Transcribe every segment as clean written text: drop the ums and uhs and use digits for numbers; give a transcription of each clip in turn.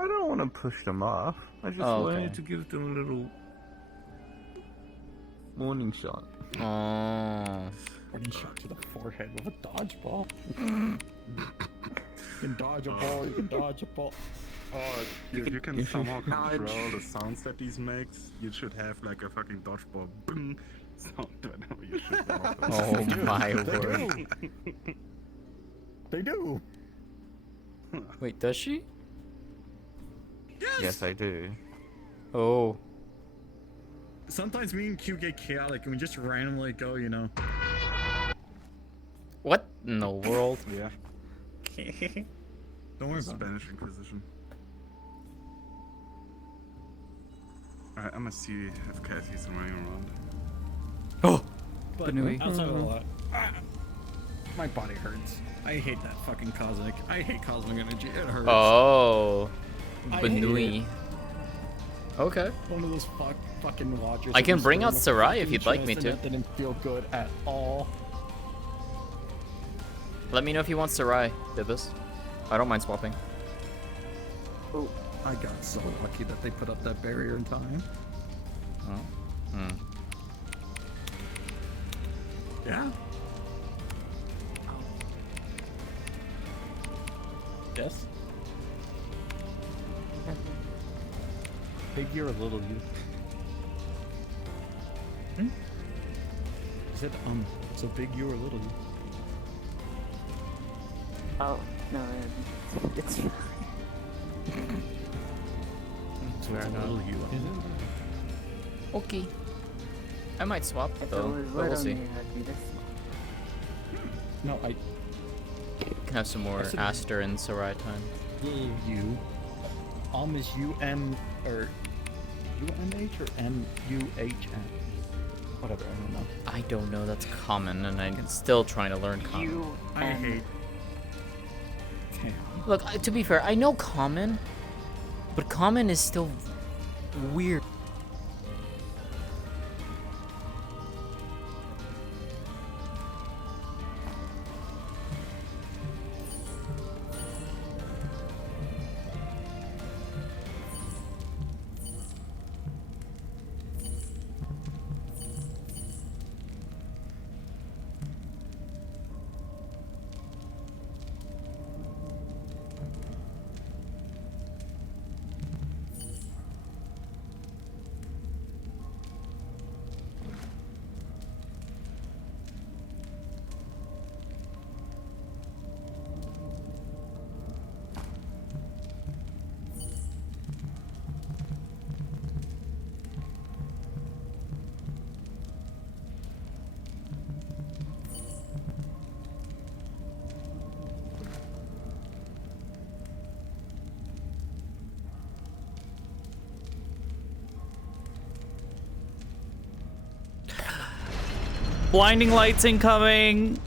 I don't want to push them off. I just wanted to give them a little warning shot. Oh. Warning shot to the forehead with a dodgeball. You can dodge a ball, you can dodge a ball. Oh, you can somehow control the sounds that these makes. You should have like a fucking dodgeball boom sound whenever you shoot them off. Oh my word. They do. Wait, does she? Yes, I do. Oh. Sometimes me and Q get chaotic and we just randomly go, you know. What in the world? Yeah. Don't worry about it. Spanish Inquisition. Alright, I'm gonna see if Cassie's running around. Oh! But Banui. outside of all that, My body hurts. I hate that fucking cosmic. I hate cosmic energy. It hurts. Oh. I hate Banui. Okay. One of those fucking watchers. I can that bring was out throwing a Sarai if fucking you'd like chest me and to. That didn't feel good at all. Let me know if you want Sarai, Dibus. I don't mind swapping. Oh, I got so lucky that they put up that barrier in time. Oh. Hmm. Yeah. Yes. Big you or little you? Hmm? I said, so big you or little you? Oh, no, it's So it's a little you. Okay. I might swap If it though, was but we'll little see. me, that'd be this No, I Can have some more I said- Aster and Sarai time. little you. Is UM or UMH or MUHN? Whatever, I don't know. I don't know, that's common, and I'm still trying to learn common. You I hate. Look, to be fair, I know common, but common is still weird. Blinding lights incoming.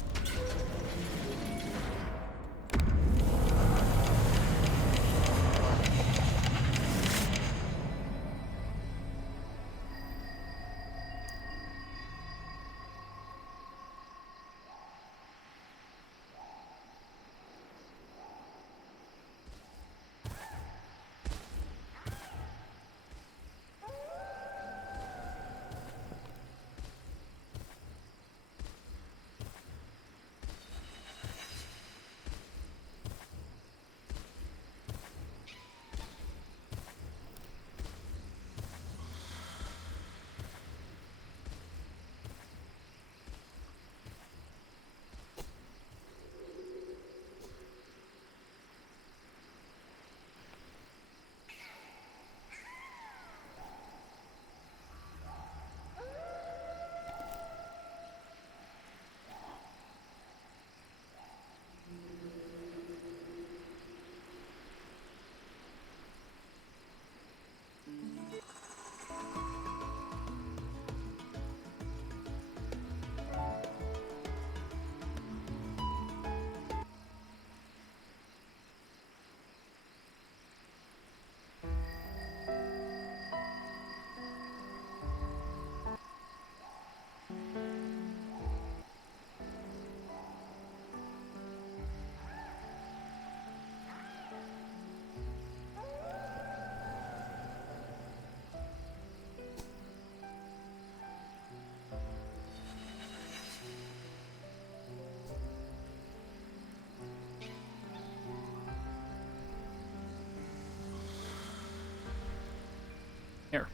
Here.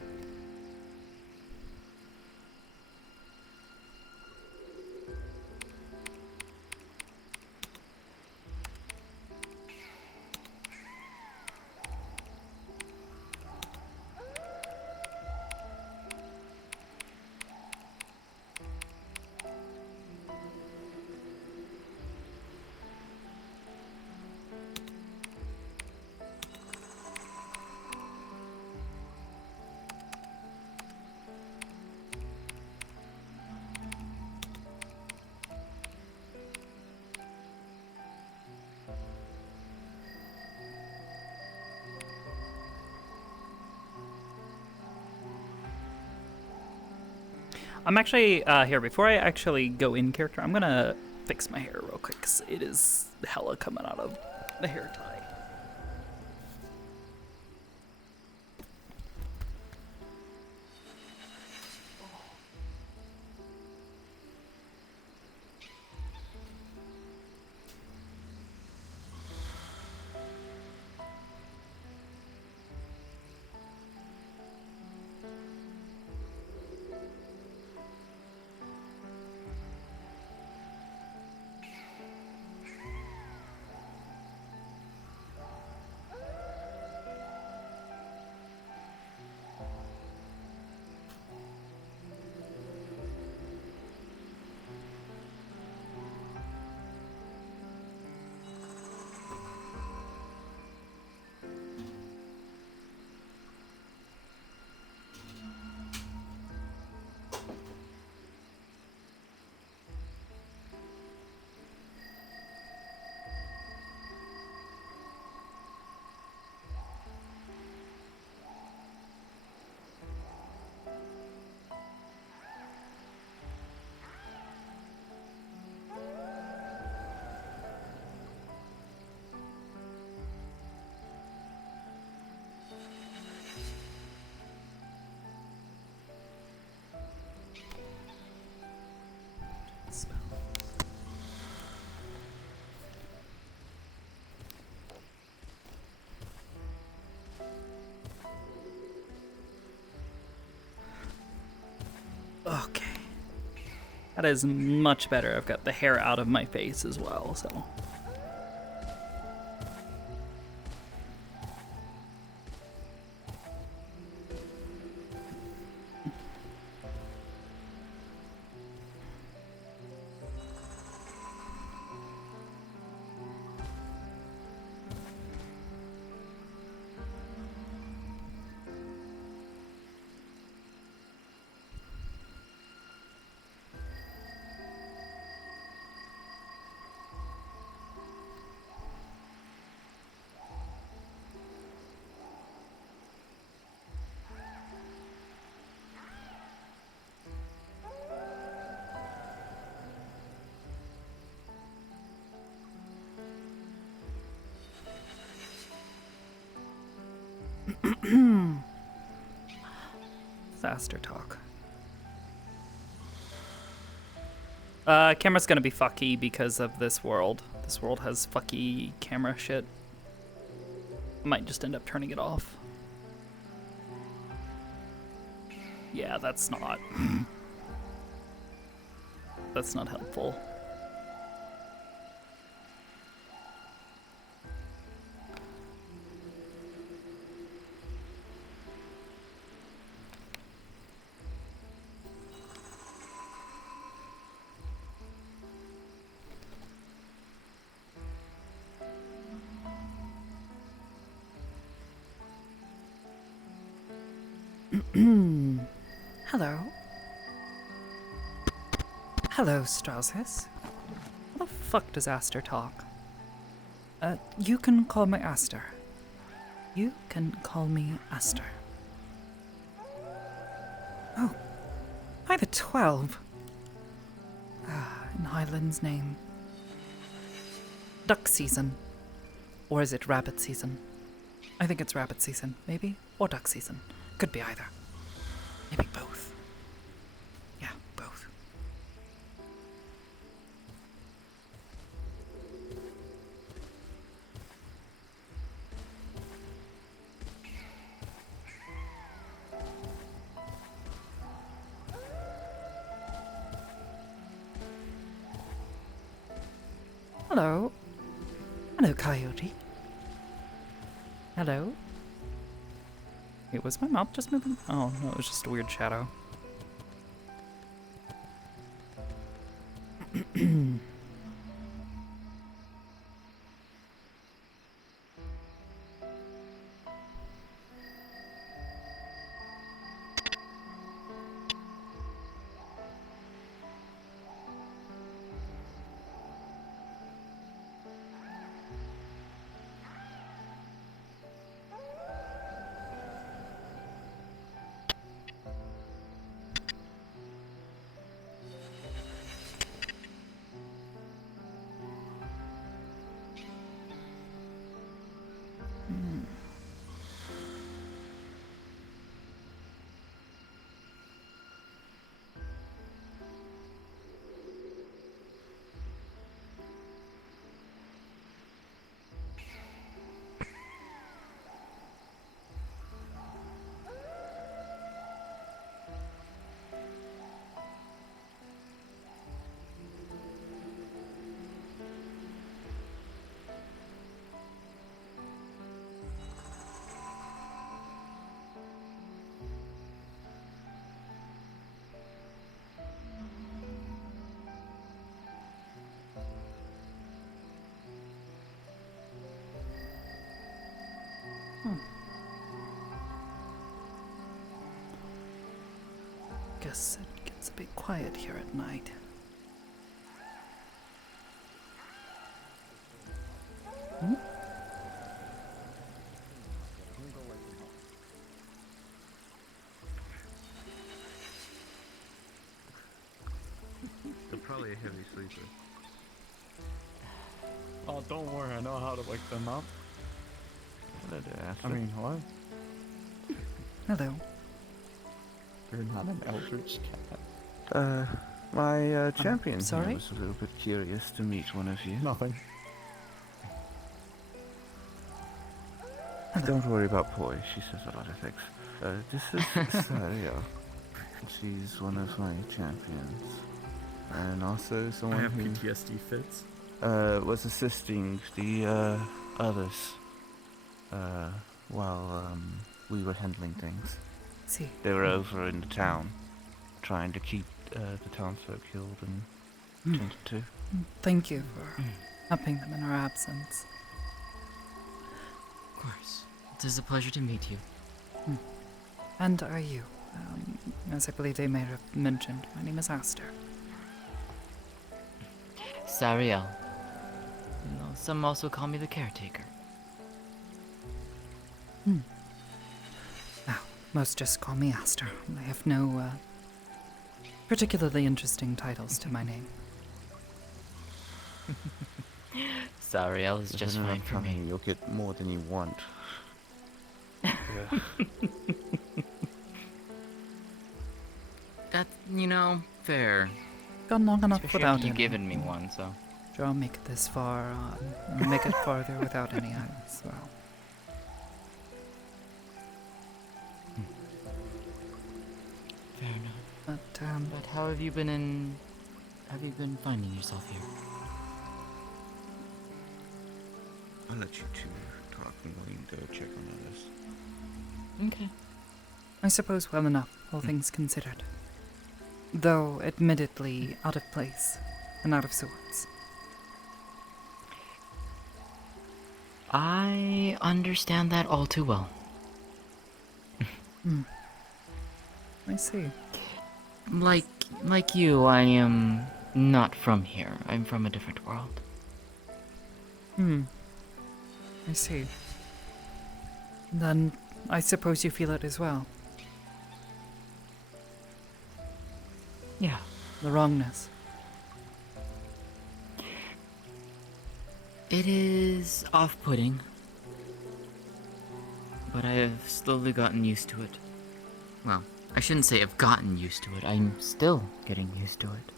I'm actually, here, before I actually go in character, I'm gonna fix my hair real quick, because it is hella coming out of the hair tie. Okay. That is much better. I've got the hair out of my face as well, so. Aster talk. Camera's gonna be fucky because of this world. This world has fucky camera shit. I might just end up turning it off. Yeah, that's not... that's not helpful. Hello. Hello, Strauss. How the fuck does Aster talk? You can call me Aster. You can call me Aster. Oh, by the 12. In Highland's name. Duck season. Or is it rabbit season? I think it's rabbit season, maybe? Or duck season. Could be either. Maybe both. Yeah, both. Hello. Hello, Coyote. Hello. Wait, was my mouth just moving? Oh, no, it was just a weird shadow. Guess it gets a bit quiet here at night. They're probably a heavy sleeper. Oh, don't worry, I know how to wake them up. Hello there, Aster. I mean, what? Hello. You're not an eldritch cat. My champion here sorry? was a little bit curious to meet one of you. Nothing. Don't worry about Poi, she says a lot of things. This is Saria. She's one of my champions. And also I someone have who PTSD fits. was assisting the others while we were handling things. See. They were over in the town, trying to keep the townsfolk healed and tended to. Thank you for helping them in our absence. Of course. It is a pleasure to meet you. And are you? As I believe they may have mentioned, my name is Aster. Sariel. No, some also call me the caretaker. Most just call me Aster. I have no particularly interesting titles to my name. Sariel is just fine for me. You'll get more than you want. That, fair. Gone long enough Especially without after you any. given me one, so. Sure, I'll make it this far, and make it farther without any as well. Fair enough. But, But how have you been finding yourself here? I'll let you two talk and we can go check on others. Okay. I suppose well enough, all things considered. Though admittedly out of place and out of sorts. I understand that all too well. I see. Like you, I am not from here. I'm from a different world. I see. Then I suppose you feel it as well. Yeah. The wrongness. It is off-putting, but I have slowly gotten used to it. Well, I shouldn't say I've gotten used to it. I'm still getting used to it.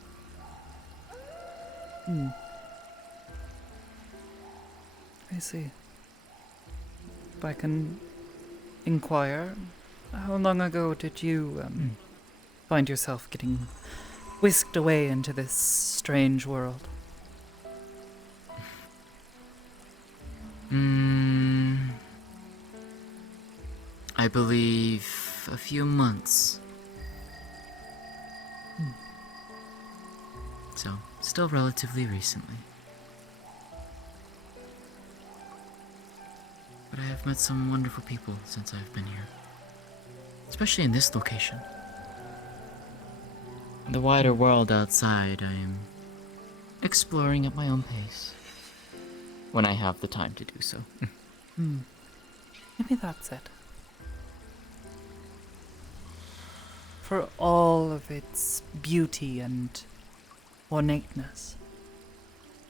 I see. If I can inquire, how long ago did you find yourself getting whisked away into this strange world? I believe a few months. So, still relatively recently. But I have met some wonderful people since I've been here. Especially in this location. The wider world outside, I am exploring at my own pace. When I have the time to do so. Maybe that's it. For all of its beauty and ornateness,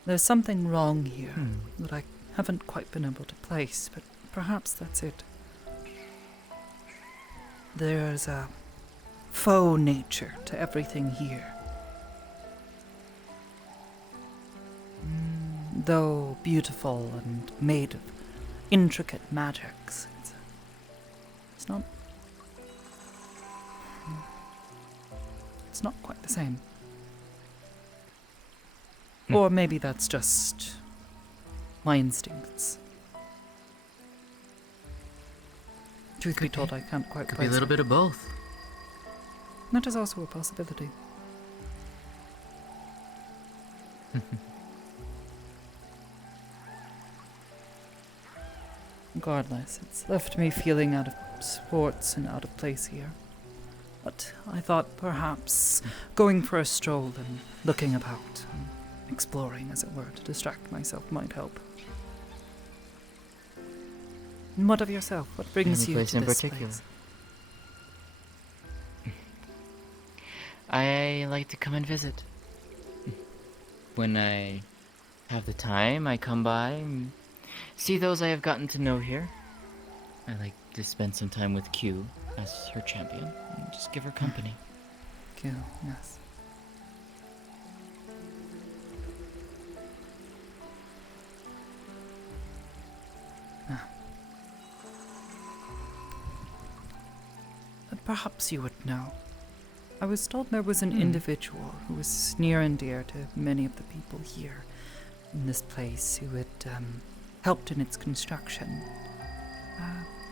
there's something wrong here that I haven't quite been able to place, but perhaps that's it. There's a faux nature to everything here. Though beautiful and made of intricate magics, it's not quite the same. Or maybe that's just my instincts. Truth be told, I can't quite Could be a place little it. bit of both. That is also a possibility. Regardless, it's left me feeling out of sorts and out of place here. But I thought perhaps going for a stroll and looking about, and exploring as it were, to distract myself might help. And what of yourself? What brings Any you place to in this particular? place? I like to come and visit. When I have the time, I come by and see those I have gotten to know here. I like to spend some time with Q as her champion and just give her company. Cool, yes. But perhaps you would know. I was told there was an individual who was near and dear to many of the people here in this place who had helped in its construction.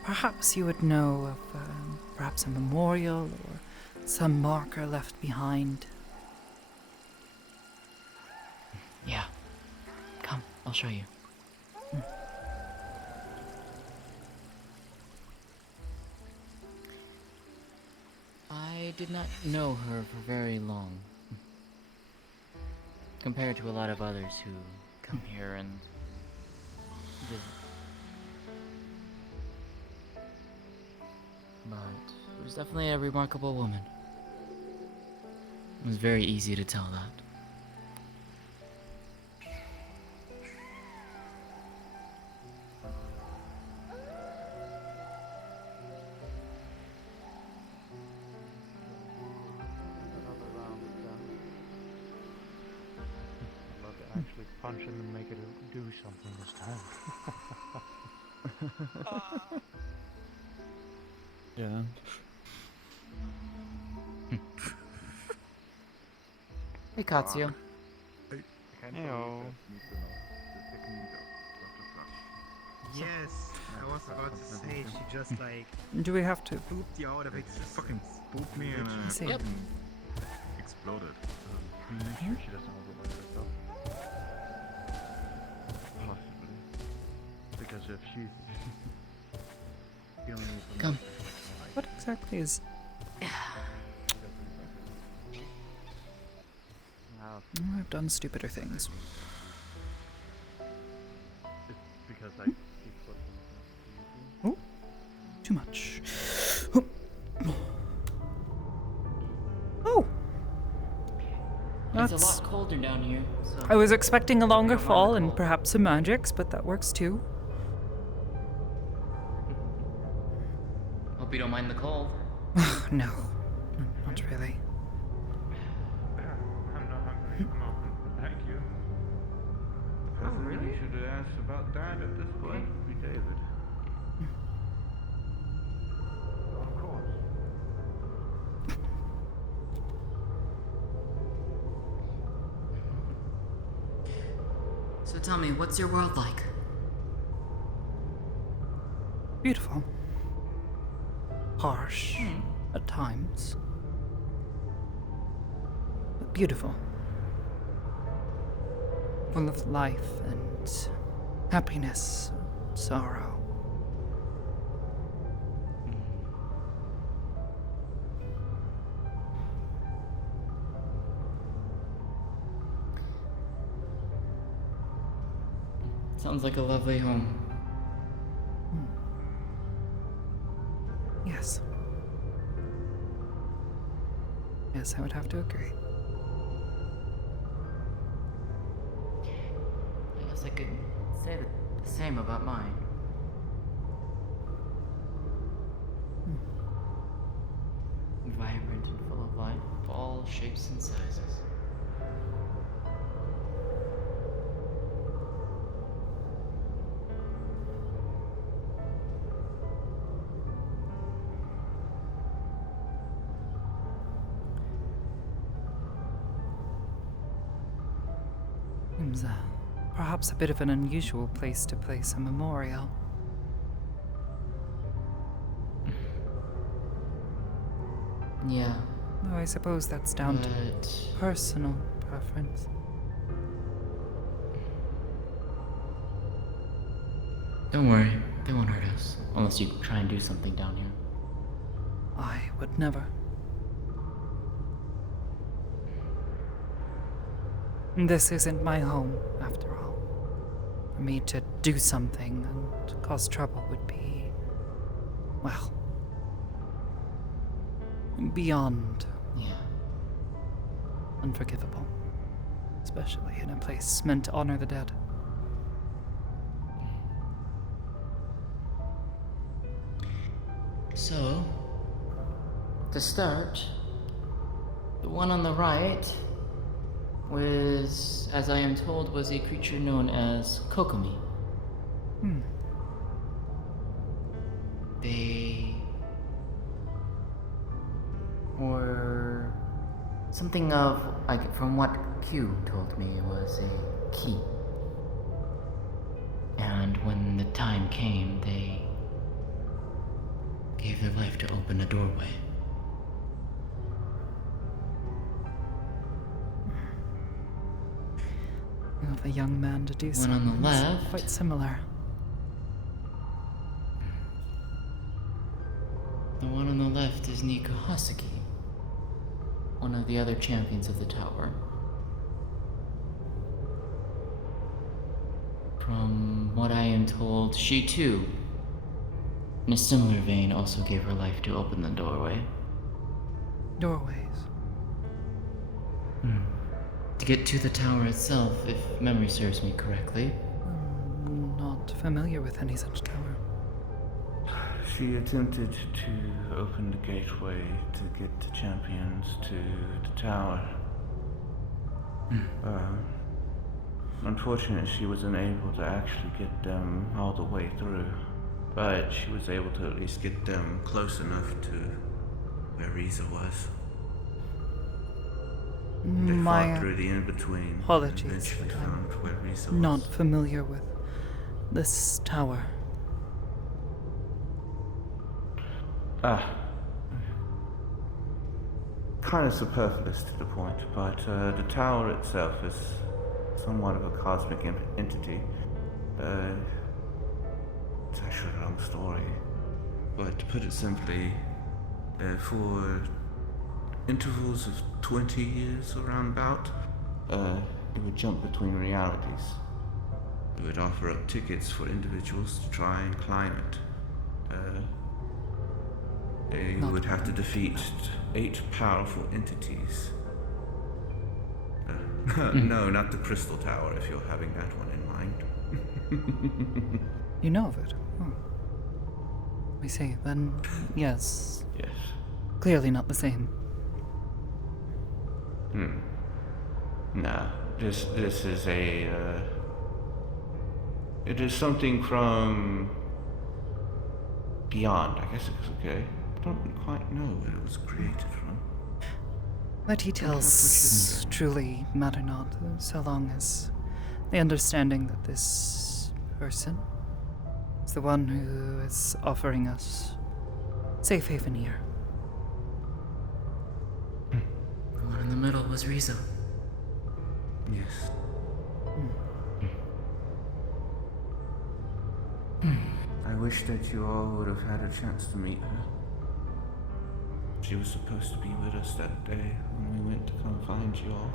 Perhaps you would know of perhaps a memorial or some marker left behind. Yeah. Come, I'll show you. I did not know her for very long. Compared to a lot of others who come here and visit. But it was definitely a remarkable woman. It was very easy to tell that. About to actually punch him and make it do something this time. Yeah. Hey, Katsuyo. Heyo. Yes, I was about to say she just like Do we have to? pooped you out of existence. Fucking spooked me and See. Yep. exploded. Make sure she doesn't overwork herself. Possibly. Because if she's dealing with Come. What exactly is... I've done stupider things. It's because I keep flipping. Too much. Oh! It's a That's... lot colder down here, so... I was expecting a longer fall and perhaps some magics, but that works too. Hope you don't mind the cold. No, not really. I'm not hungry. I'm open. Thank you. The person really should have asked about that at this point would be David. Of course. So tell me, what's your world like? Beautiful. Harsh at times. But beautiful. Full of life and happiness, sorrow. Sounds like a lovely home. Yes. Yes, I would have to agree. I guess I could say the same about mine. Vibrant and full of life, all shapes and sizes. Seems perhaps a bit of an unusual place to place a memorial. Yeah, Though I suppose that's down to but personal preference. don't worry, they won't hurt us unless you try and do something down here. I would never. This isn't my home, after all. For me to do something and cause trouble would be, well, beyond Yeah. unforgivable. Especially in a place meant to honor the dead. So, to start, the one on the right was, as I am told, was a creature known as Kokomi. They were something of, like, from what Q told me, it was a key. And when the time came, they gave their life to open a doorway. Of a young man to do One something on the left. quite similar. The one on the left is Nico Hasaki, one of the other champions of the tower. From what I am told, she too, in a similar vein, also gave her life to open the doorway. Doorways. To get to the tower itself, if memory serves me correctly. Not familiar with any such tower. She attempted to open the gateway to get the champions to the tower. Unfortunately, she was unable to actually get them all the way through, but she was able to at least get them close enough to where Riza was. They My fought through the in-between and apologies, eventually but found where Riza was. not familiar with this tower. Kind of superfluous to the point, but the tower itself is somewhat of a cosmic entity. It's actually a long story, but to put it simply, for intervals of 20 years or roundabout, it would jump between realities. It would offer up tickets for individuals to try and climb it. They Not would have to bad. defeat 8 powerful entities. No, not the Crystal Tower, if you're having that one in mind. You know of it? Oh. I see. Then, yes. Yes. Clearly not the same. Nah, this is a, it is something from beyond, I guess it's okay. I don't quite know where it was created from. The details truly matter not, so long as the understanding that this person It's the one who is offering us safe haven here. The one in the middle was Rizzo. Yes. I wish that you all would have had a chance to meet her. She was supposed to be with us that day when we went to come find you all.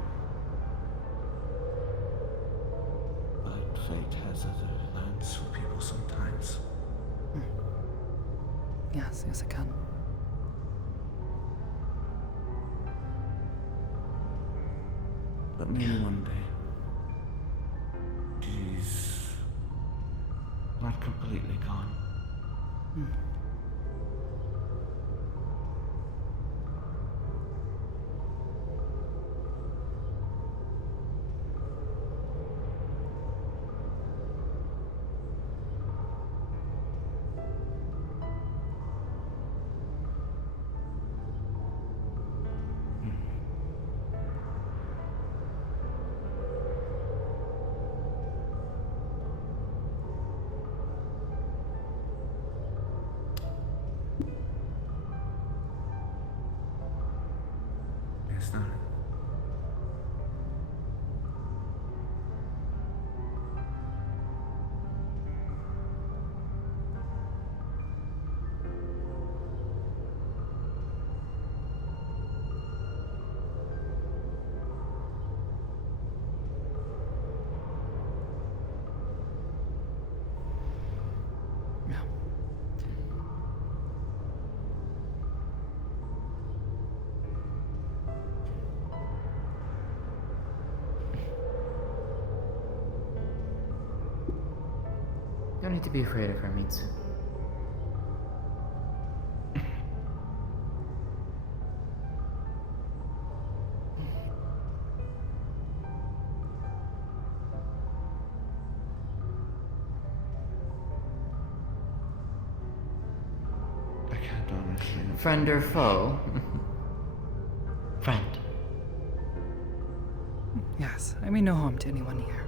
But fate has other plans for people sometimes. Yes, I can. But maybe one day. She's not completely gone. Yes, darling. Yeah. Don't need to be afraid of her, Mitsu. I can't honestly. Friend or foe? Friend. Yes, I mean no harm to anyone here.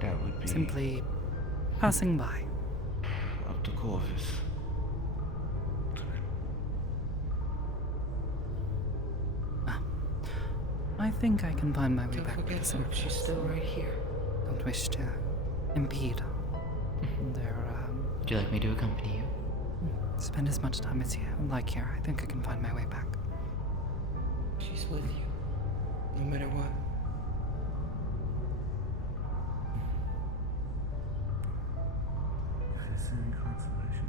That would be Simply passing by. up to Corvus. I think I can find my way Don't back to forget, the folks, center. she's still right here. Don't wish to impede their, Would you like me to accompany you? spend as much time as you like here. I think I can find my way back. She's with you, no matter what. If there's any consolation.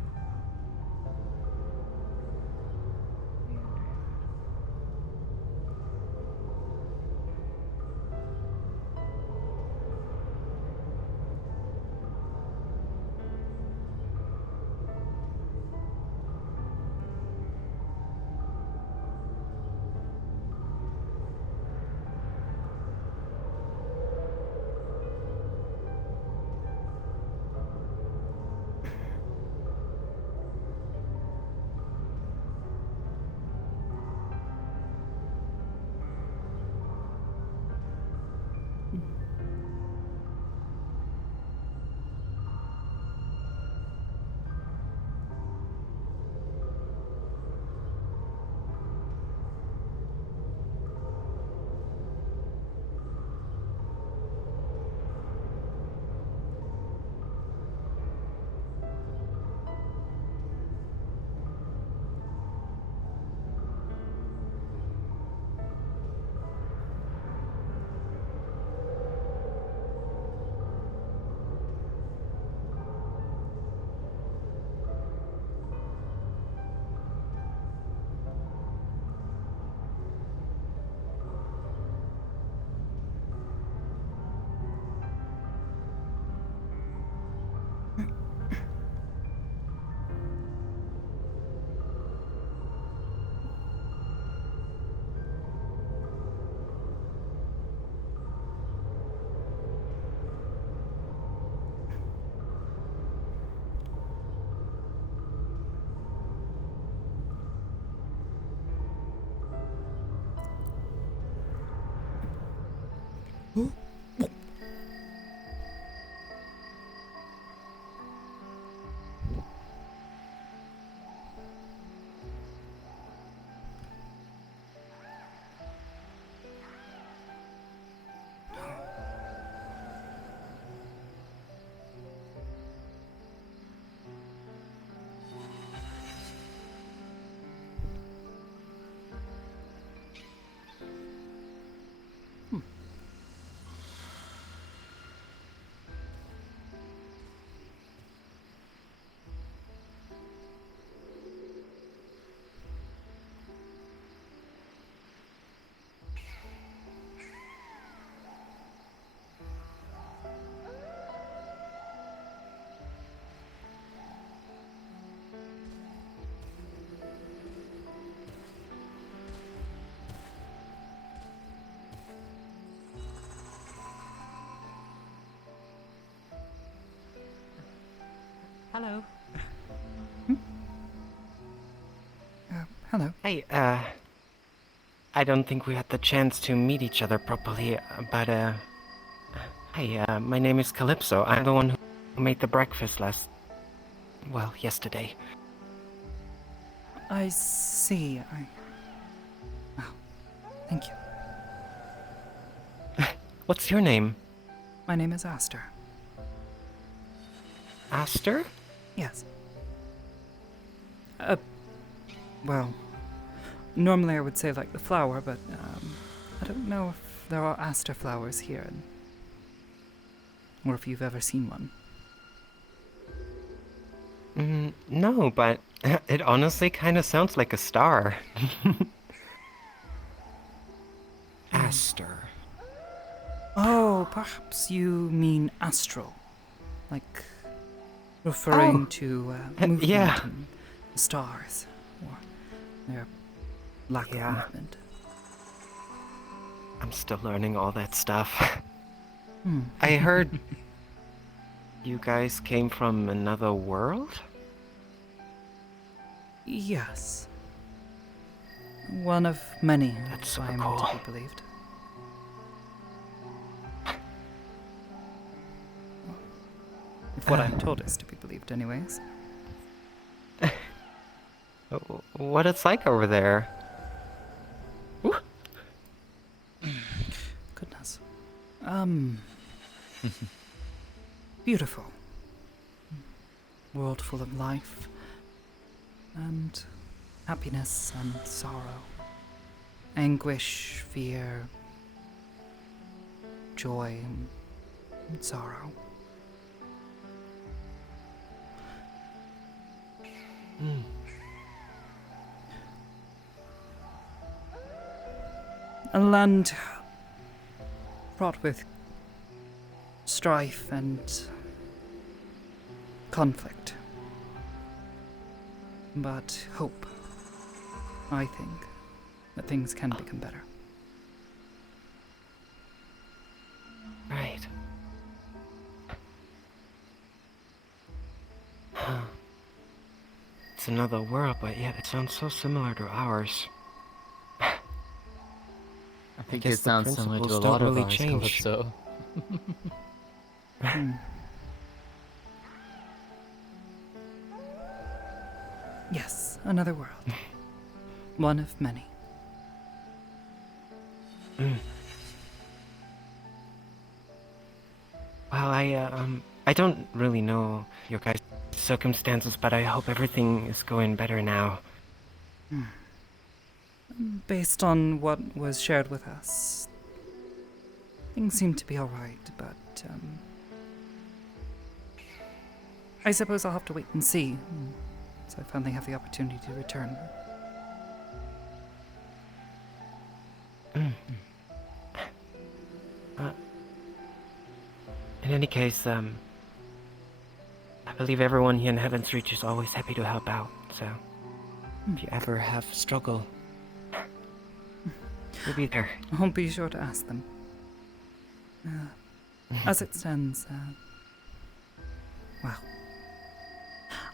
Hello. Hello. Hey, I don't think we had the chance to meet each other properly, but, hey, my name is Calypso. I'm the one who made the breakfast yesterday. I see. Oh, thank you. What's your name? My name is Aster. Aster? Yes. Well, normally I would say like the flower, but I don't know if there are aster flowers here, or if you've ever seen one. No, but it honestly kind of sounds like a star. Aster. Oh, perhaps you mean astral, like referring to movement yeah. and the stars, or their lack of movement. I'm still learning all that stuff. I heard you guys came from another world? Yes. One of many, That's if super I'm cool. to be believed. If what I'm told is to be believed, anyways. What it's like over there? Goodness. Beautiful. World full of life and happiness and sorrow, anguish, fear, joy, and sorrow. A land fraught with strife and conflict. But hope. I think that things can become better. Right. It's another world, but yet it sounds so similar to ours. I think guess it the sounds similar to a principles lot don't of really ours, change. Calypso. Yes, another world. One of many. Well, I don't really know your guys' circumstances, but I hope everything is going better now. Based on what was shared with us, things seem to be alright, but, I suppose I'll have to wait and see, so I finally have the opportunity to return. In any case, I believe everyone here in Heaven's Reach is always happy to help out, so if you ever have struggle, we'll be there. I'll be sure to ask them. As it stands, well,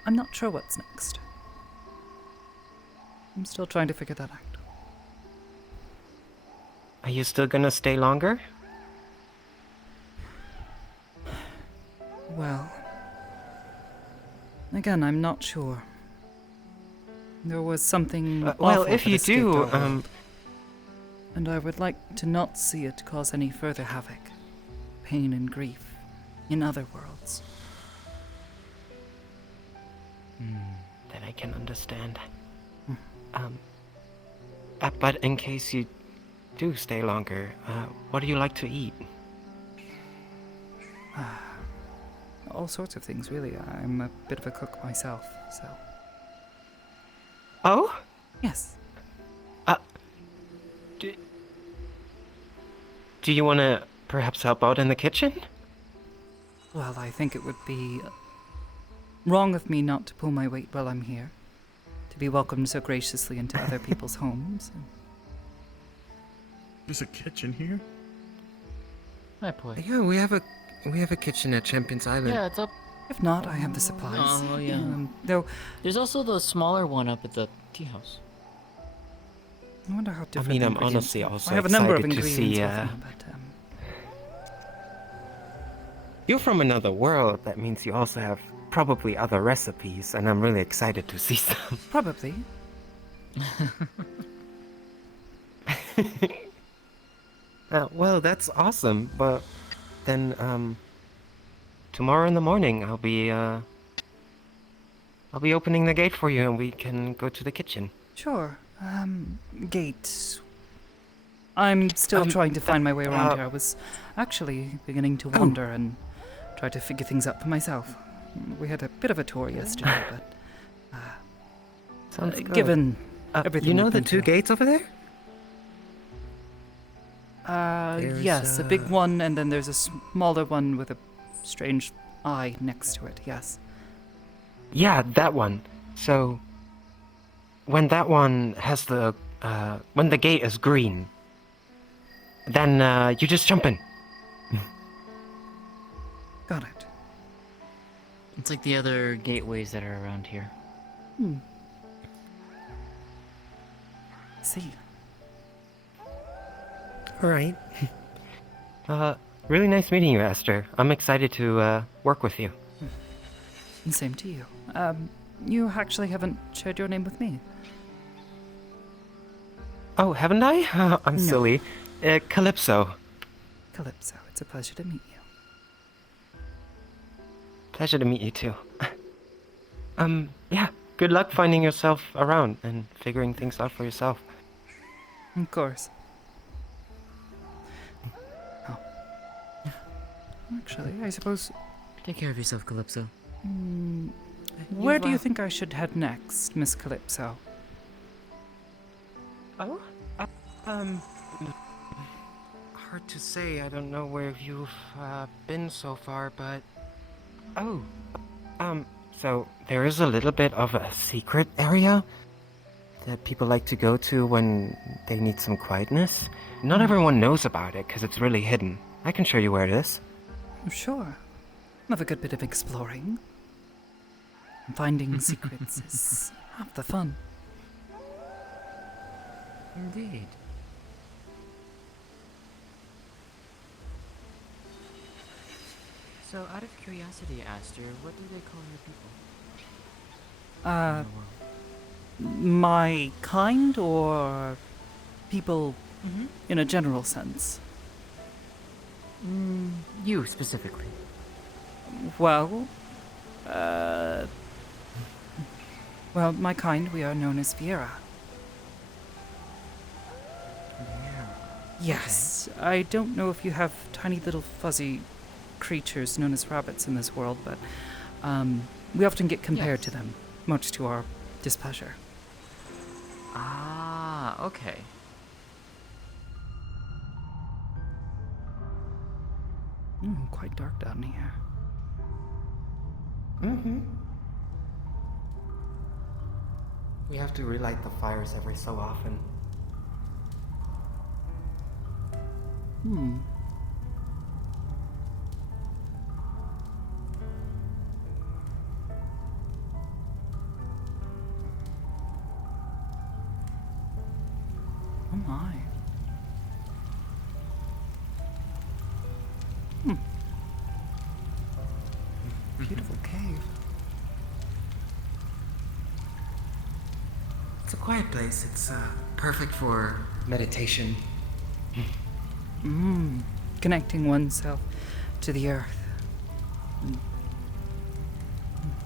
I'm not sure what's next. I'm still trying to figure that out. Are you still gonna stay longer? Well, again, I'm not sure. There was something well, awful if that you escaped do, our world, and I would like to not see it cause any further havoc, pain and grief in other worlds. That I can understand. But in case you do stay longer, what do you like to eat? All sorts of things, really. I'm a bit of a cook myself, so... Oh? Yes. Do you want to perhaps help out in the kitchen? Well, I think it would be wrong of me not to pull my weight while I'm here. To be welcomed so graciously into other people's homes. There's a kitchen here? My boy. Yeah, we have a kitchen at Champions Island. Yeah, it's up If not, I have the supplies. Oh, yeah. Though, There's also the smaller one up at the tea house. I wonder how I different mean, the I'm ingredients honestly are. also I have a number of excited to ingredients see, with me, but You're from another world. That means you also have probably other recipes, and I'm really excited to see some. probably. Well, that's awesome. But then, tomorrow in the morning, I'll be opening the gate for you, and we can go to the kitchen. Sure. Gate. I'm still trying to find my way around here. I was actually beginning to wander and try to figure things out for myself. We had a bit of a tour yesterday, but Sounds good. given everything you know we've the been two through. gates over there? Yes, a big one, and then there's a smaller one with a strange eye next to it, yes. Yeah, that one. So, when that one has when the gate is green, then you just jump in. Got it. It's like the other gateways that are around here. See. All right. Really nice meeting you, Aster. I'm excited to work with you. And same to you. You actually haven't shared your name with me. Oh, haven't I? I'm silly. Calypso. Calypso, it's a pleasure to meet you. Pleasure to meet you too. Yeah. Good luck finding yourself around and figuring things out for yourself. Of course. Oh. Actually, I suppose... Take care of yourself, Calypso. Where do you think I should head next, Miss Calypso? Oh? Hard to say. I don't know where you've been so far, but... Oh. So there is a little bit of a secret area that people like to go to when they need some quietness. Not everyone knows about it because it's really hidden. I can show you where it is. Sure. Have a good bit of exploring. Finding secrets is half the fun. Indeed. So, out of curiosity, Aster, what do they call your people? My kind or people in a general sense? You specifically. Well, my kind, we are known as Viera. Yes, I don't know if you have tiny little fuzzy creatures known as rabbits in this world, but we often get compared to them, much to our displeasure. Ah, okay. Quite dark down here. We have to relight the fires every so often. Oh my. Beautiful cave. It's a quiet place. It's perfect for meditation. Connecting oneself to the earth. And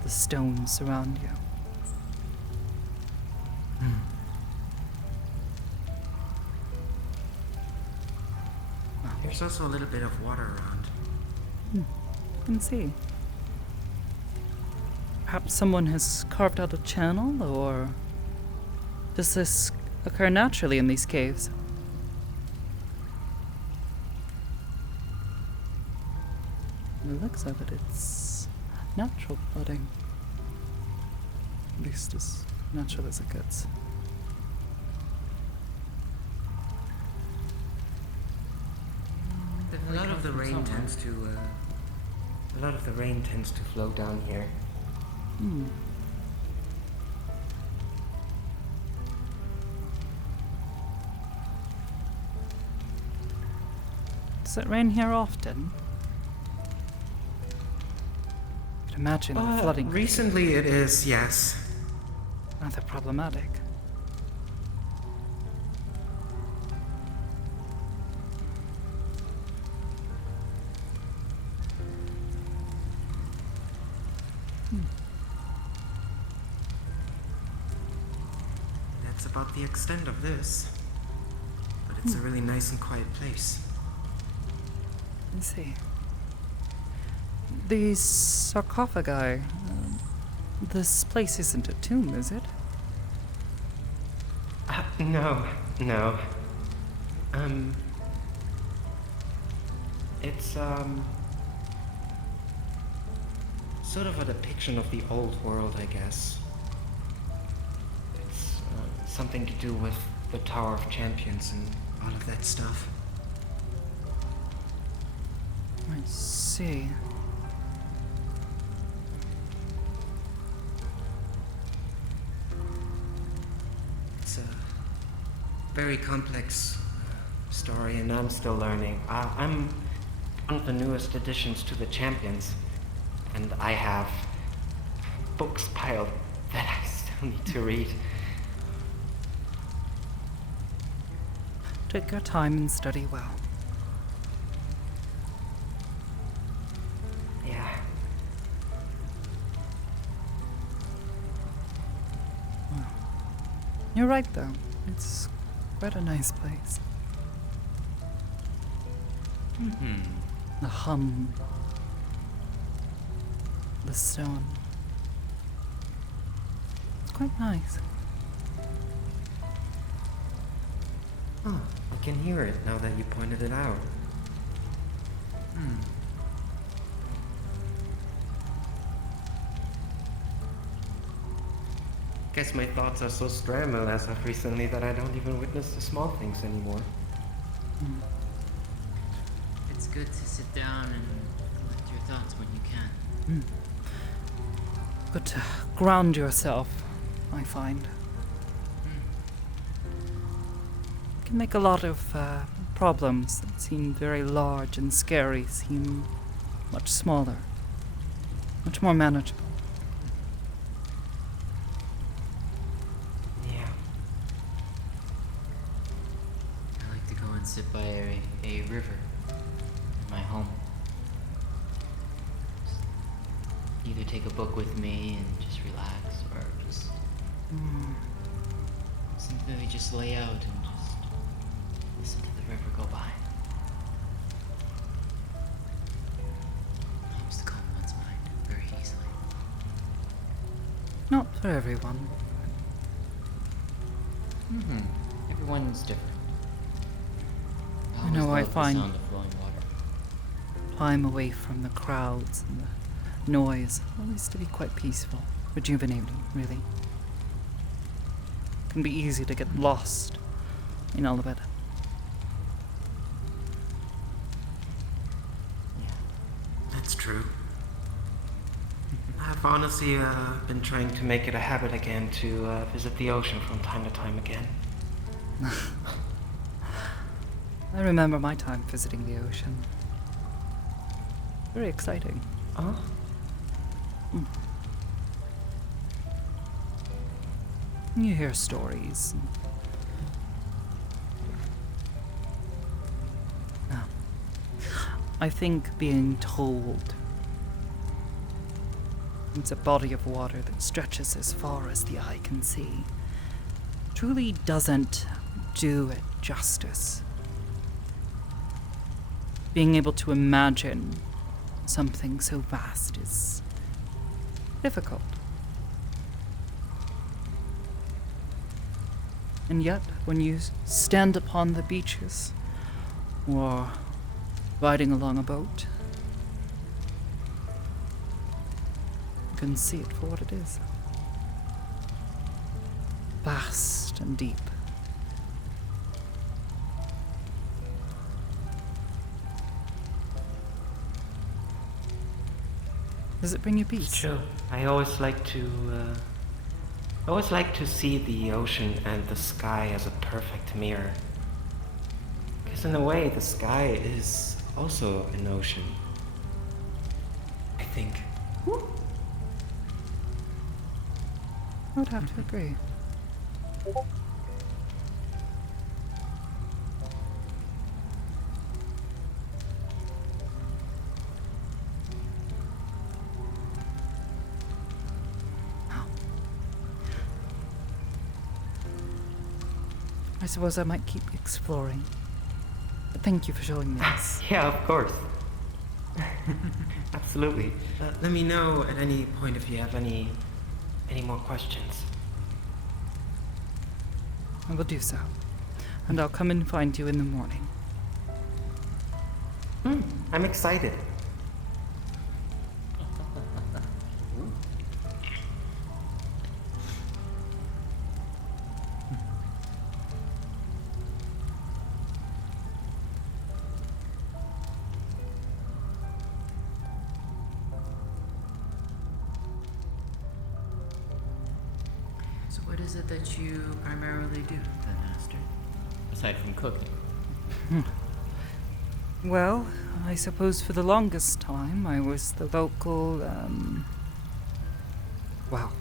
the stones surround you. There's also a little bit of water around. You can see. Perhaps someone has carved out a channel, or does this occur naturally in these caves? From the looks of it, it's natural flooding. At least as natural as it gets. A lot of the rain tends to A lot of the rain tends to flow down here. Hmm. Does it rain here often? I could imagine the flooding. Recently it is, yes. Rather problematic. That's about the extent of this. But it's a really nice and quiet place. I see. These sarcophagi. This place isn't a tomb, is it? No. It's, sort of a depiction of the old world, I guess. It's something to do with the Tower of Champions and all of that stuff. I see. It's a very complex story, and I'm still learning. I'm one of the newest additions to the Champions, and I have books piled that I still need to read. Take your time and study well. Yeah. You're right, though. It's quite a nice place. The hum. The stone. It's quite nice. Oh, I can hear it now that you pointed it out. Guess my thoughts are so scrambled as of recently that I don't even witness the small things anymore. It's good to sit down and collect your thoughts when you can. Good to ground yourself, I find. Can make a lot of problems that seem very large and scary seem much smaller, much more manageable. Yeah. I like to go and sit by a river in my home. Just either take a book with me and just relax, or just simply just lay out and just listen to the river go by. Helps to calm one's mind very easily. Not for everyone. Everyone's different. I know, I always love find- the sound of flowing water. Time away from the crowds and the noise always to be quite peaceful, rejuvenating, really. Can be easy to get lost in all of it. That's true. I've honestly been trying to make it a habit again to visit the ocean from time to time again. I remember my time visiting the ocean. Very exciting. Oh? You hear stories. No. I think being told it's a body of water that stretches as far as the eye can see truly doesn't do it justice. Being able to imagine something so vast is difficult. And yet, when you stand upon the beaches or riding along a boat, you can see it for what it is. Vast and deep. Does it bring you It's peace? true. I always like to see the ocean and the sky as a perfect mirror. Because in a way, the sky is also an ocean. I think. I would have to agree. I suppose I might keep exploring. But thank you for showing me this. Yeah, of course. Absolutely. Let me know at any point if you have any more questions. I will do so. And I'll come and find you in the morning. I'm excited. So what is it that you primarily do then, Aster? Aside from cooking. Well, I suppose for the longest time I was the local, well,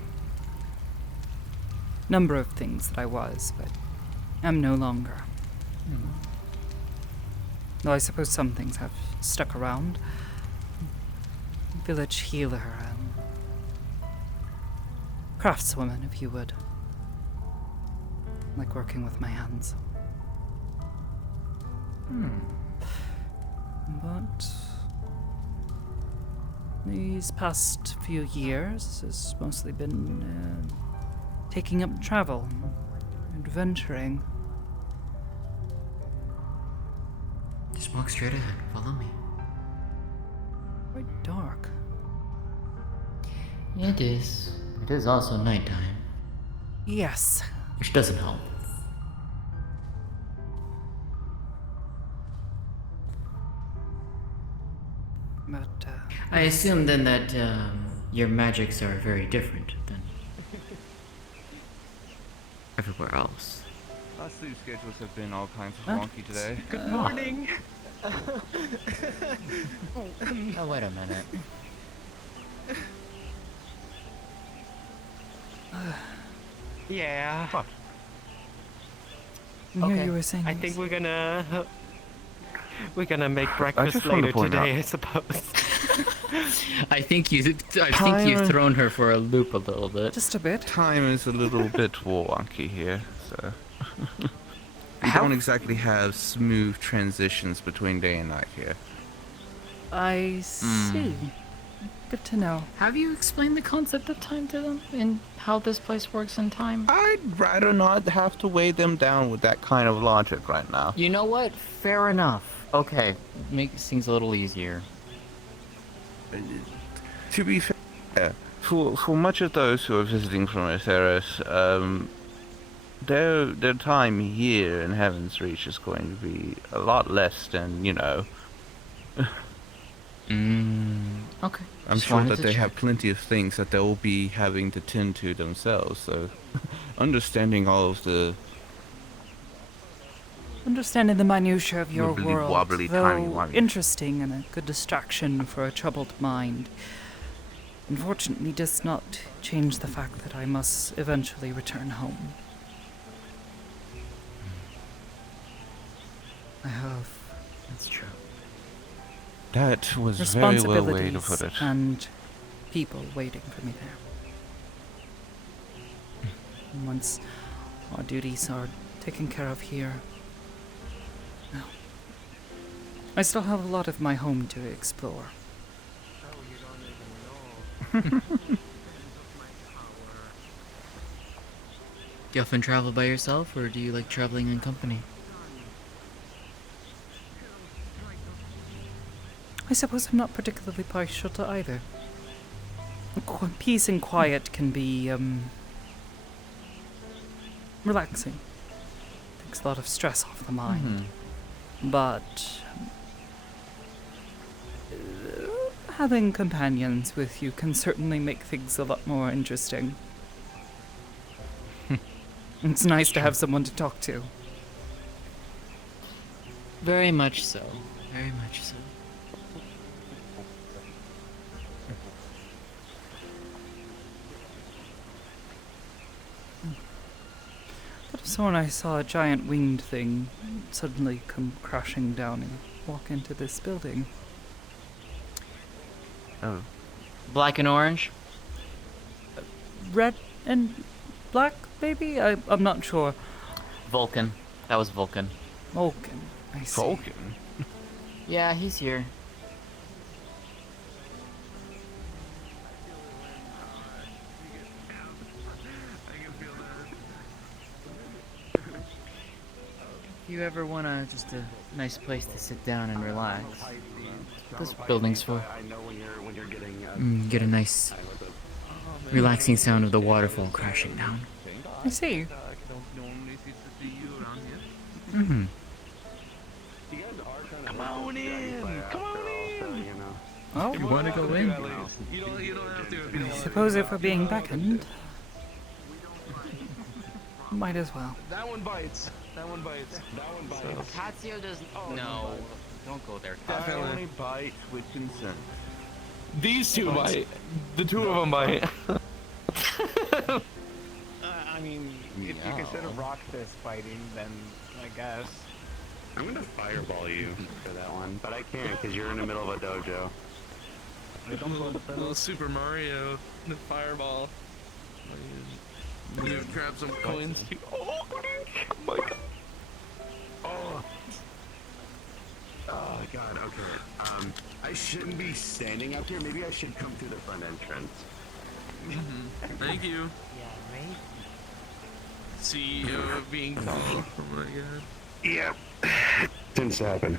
number of things that I was, but am no longer. Though I suppose some things have stuck around. Village healer, craftswoman, if you would. Like working with my hands. But these past few years has mostly been taking up travel, adventuring. Just walk straight ahead. Follow me. Quite dark. It is. It is also nighttime, Yes. which doesn't help. But, I assume then that your magics are very different than everywhere else. Our sleep schedules have been all kinds of wonky today. Good morning. Oh, wait a minute. Yeah. What? here Okay. you were saying. I think we're gonna make breakfast just want to later point today, out- I suppose. I think you've thrown her for a loop a little bit. Just a bit. Time is a little bit wonky here, so we don't exactly have smooth transitions between day and night here. I see. Good to know. Have you explained the concept of time to them and how this place works in time? I'd rather not have to weigh them down with that kind of logic right now. You know what? Fair enough. Okay, makes things a little easier. To be fair, for much of those who are visiting from Metaverse, their time here in Heaven's Reach is going to be a lot less than, you know. Okay. I'm Just sure wanted that to they check. have plenty of things that they'll be having to tend to themselves, so understanding all of the Understanding the minutiae of your Wibbly world, wobbly, though timey-wimey. interesting and a good distraction for a troubled mind, unfortunately does not change the fact that I must eventually return home. I have That's true. That was very well way to responsibilities put it. and people waiting for me there. And once our duties are taken care of here, well, I still have a lot of my home to explore. Do you often travel by yourself, or do you like traveling in company? I suppose I'm not particularly partial to either. Peace and quiet can be, relaxing. Takes a lot of stress off the mind. But having companions with you can certainly make things a lot more interesting. It's nice to have someone to talk to. Very much so. Very much so. What if someone I saw a giant winged thing suddenly come crashing down and walk into this building? Oh, Black and orange? Red and black, maybe? I'm not sure. Vulcan. That was Vulcan. Vulcan, I see. Vulcan. Yeah, he's here. If you ever want just a nice place to sit down and relax, this building's for. Get a nice, relaxing sound of the waterfall crashing down. I see. Mm-hmm. Come on in! Come on in! Oh, You want to go in? You don't have to if you don't I want suppose if we're being beckoned, might as well. That one bites. That one bites. That one bites. Katsio doesn't. No, don't go there. I only bite with consent. These two bite. The two of them bite. I mean, if you consider rock fist fighting, then I guess. I'm gonna fireball you for that one, but I can't because you're in the middle of a dojo. Little Super Mario, the fireball. I'm gonna grab some coins too. Oh my god. Oh god, okay. I shouldn't be standing up here. Maybe I should come through the front entrance. Thank you. Yeah, right? CEO of being called. Oh my god. Yep. Didn't happen.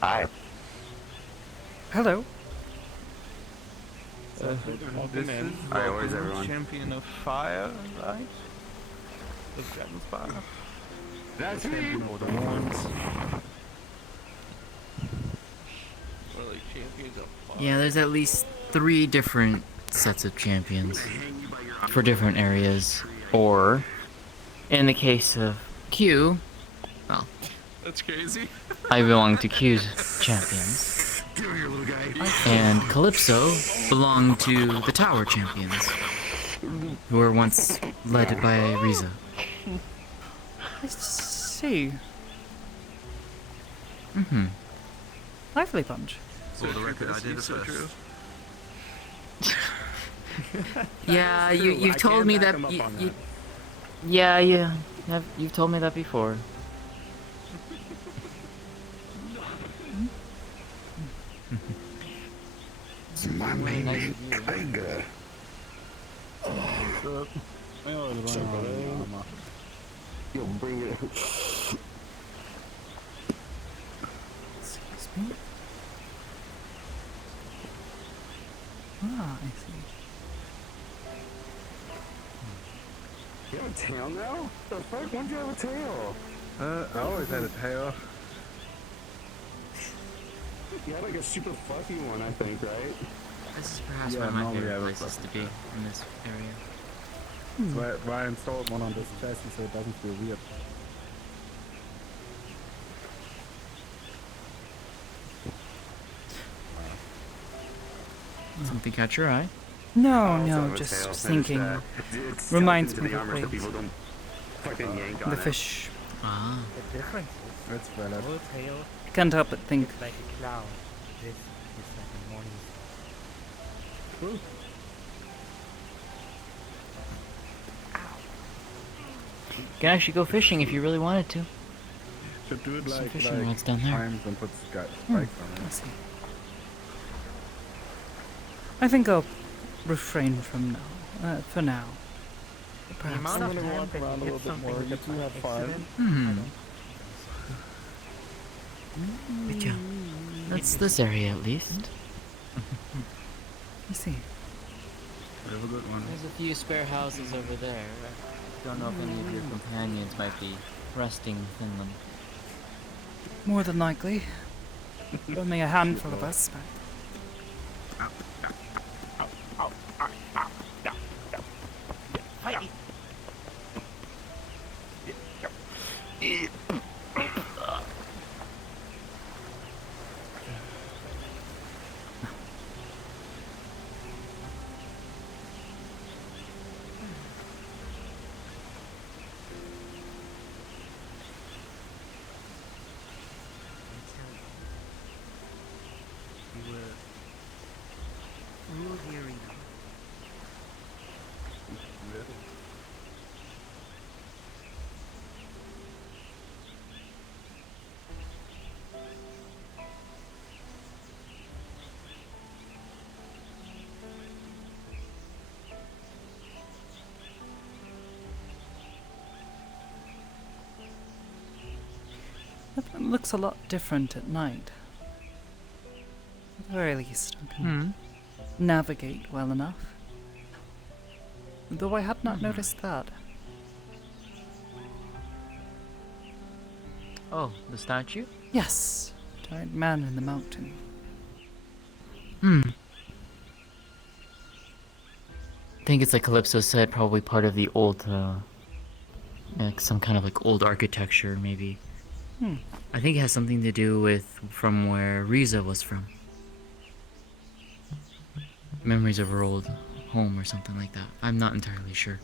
Hi. Hello. This is Alright, where's everyone? champion of fire, right? The dragon's fire. That's me. Or the ones. Or like champions of fire. Yeah, there's at least 3 different sets of champions for different areas. Or, in the case of Q, well, That's crazy. I belong to Q's champions. And Calypso belonged to the Tower champions, who were once led by Riza. I see. Mm-hmm. Lively bunch. For the record, I did it first. Yeah, you've I told can me back that. him up on that. Yeah, you've told me that before. It's my baby, Tiger. Yo, bring it. Excuse me. Ah, I see. You have a tail now? The fuck? When'd you have a tail? I always had a tail. You had like a super fluffy one, I think, right? This is perhaps Yeah, one of my normally favorite I would places to be in this area. So I installed one on this chassis so it doesn't feel weird. Something catch your eye? No, Oh, no, so just tail. thinking. It's Reminds tucked into me the of a armor so place. people don't fucking yank on The it. fish. Ah. The difference is It's valid. your tail I can't help but think. is like a cloud. This is like a morning. You can actually go fishing if you really wanted to. Should do it Some like fishing rods down there. times and put spikes Hmm. on I it. see. I think I'll refrain from now. For now. The Perhaps. amount I'm of gonna time walk that around a you little hit bit something more. with You a two have fun. accident, Hmm. I don't But yeah, that's this area at least. I see. Have a good one. There's a few spare houses over there. I don't know if any of your companions might be resting within them. More than likely. Only a handful of us, but You were all here enough. it looks a lot different at night. At the very least, I can navigate well enough. Though I had not noticed that. Oh, the statue? Yes, giant man in the mountain. I think it's like Calypso said, probably part of the old, like some kind of like old architecture, maybe. I think it has something to do with from where Riza was from. Memories of her old home or something like that. I'm not entirely sure.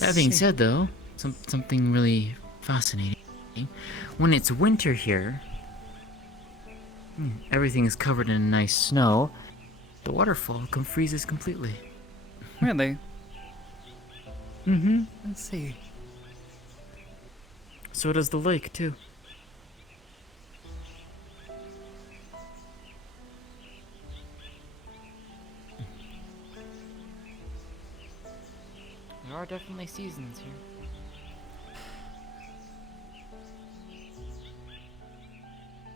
That being said, though, something really fascinating. When it's winter here, everything is covered in nice snow. The waterfall freezes completely. Really? Let's see. So does the lake, too. There are definitely seasons here.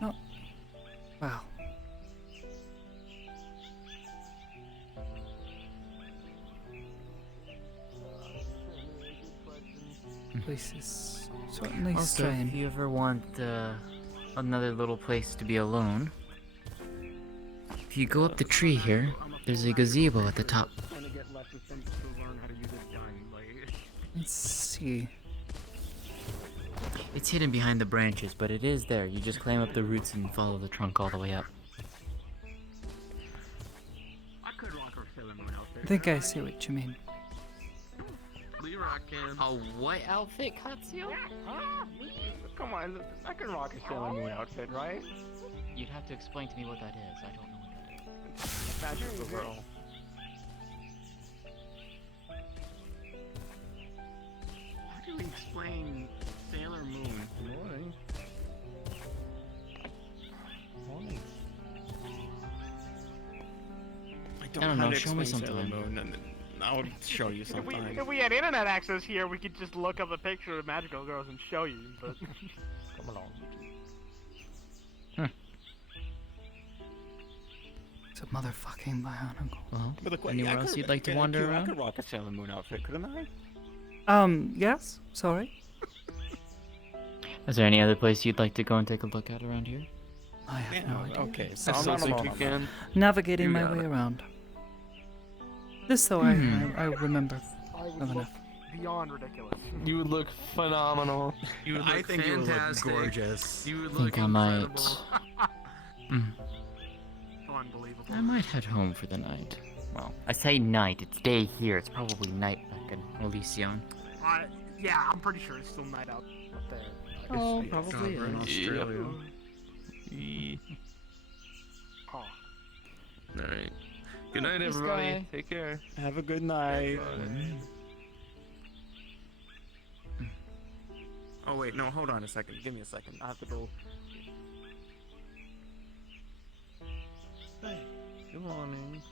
Oh. Wow. Place is certainly Also, strange. if you ever want another little place to be alone, if you go up the tree here, there's a gazebo at the top. Let's see. It's hidden behind the branches, but it is there. You just climb up the roots and follow the trunk all the way up. I think I see what you mean. Lerock can. A what outfit, Katsuo? Come on, I can rock a Sailor Moon outfit, right? You'd have to explain to me what that is. I don't know what that is. Magical girl. How do we explain Sailor Moon? Morning. Morning. I don't know, show me Sailor sometime. Moon, and I'll show you If we, sometime. if we had internet access here, we could just look up a picture of magical girls and show you, but... Come along. It's a motherfucking bionicle. Well, But look, anywhere else you'd like to wander I around? could rock a Sailor Moon outfit, couldn't I? Yes? Sorry? Is there any other place you'd like to go and take a look at around here? I have no idea. Okay, so I I'm still not think alone you on that. can. Navigating You my got way it. around. This, though, I remember I would well look enough. beyond ridiculous. You would look phenomenal. You would look I think fantastic. you would look gorgeous. You would I look think I might. incredible. Unbelievable. I might head home for the night. Well, I say night. It's day here. It's probably night back in Elysion. Yeah, I'm pretty sure it's still night out up there. Oh, probably We're in is. Australia. Oh. Alright. Good night, This everybody. guy. Take care. Have a good night. Oh wait, no, hold on a second. Give me a second. I have to go. Good morning.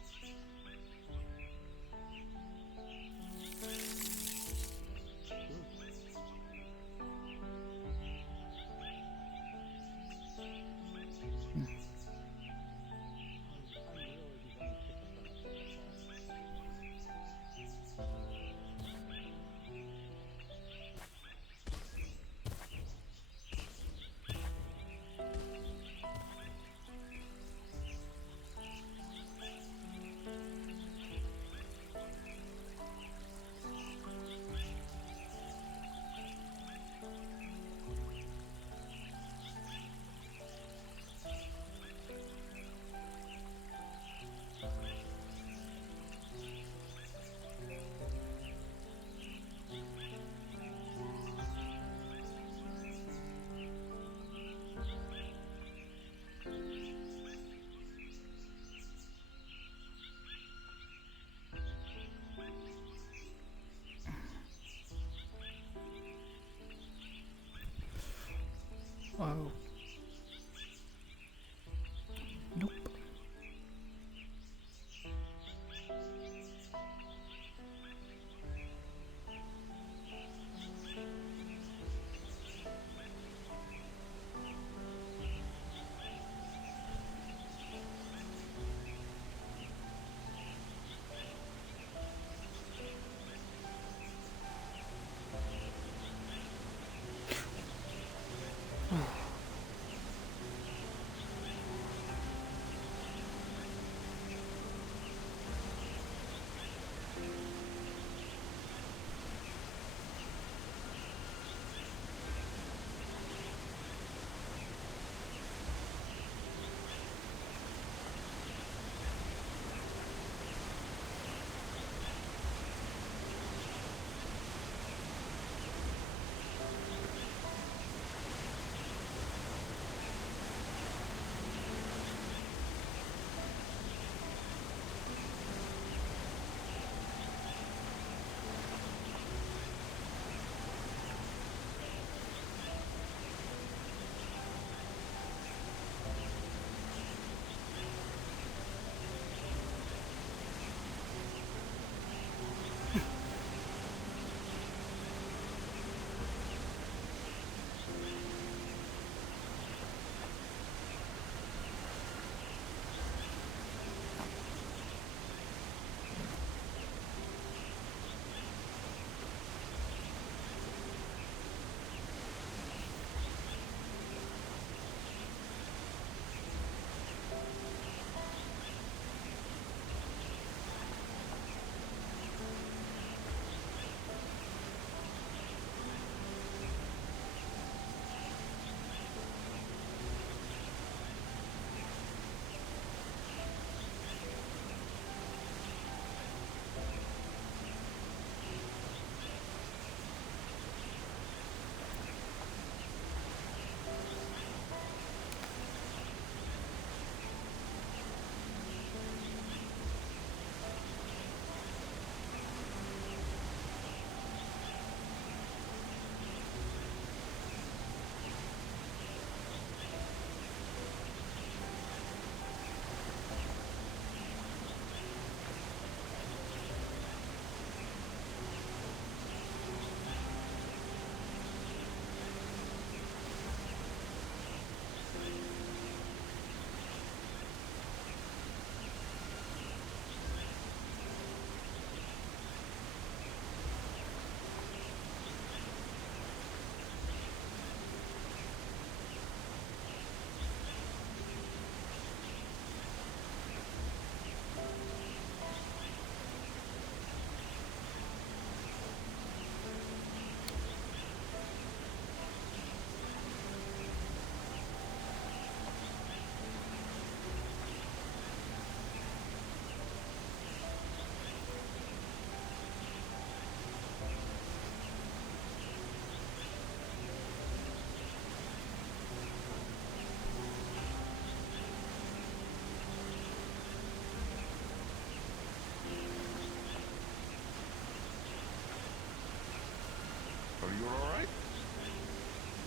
all right?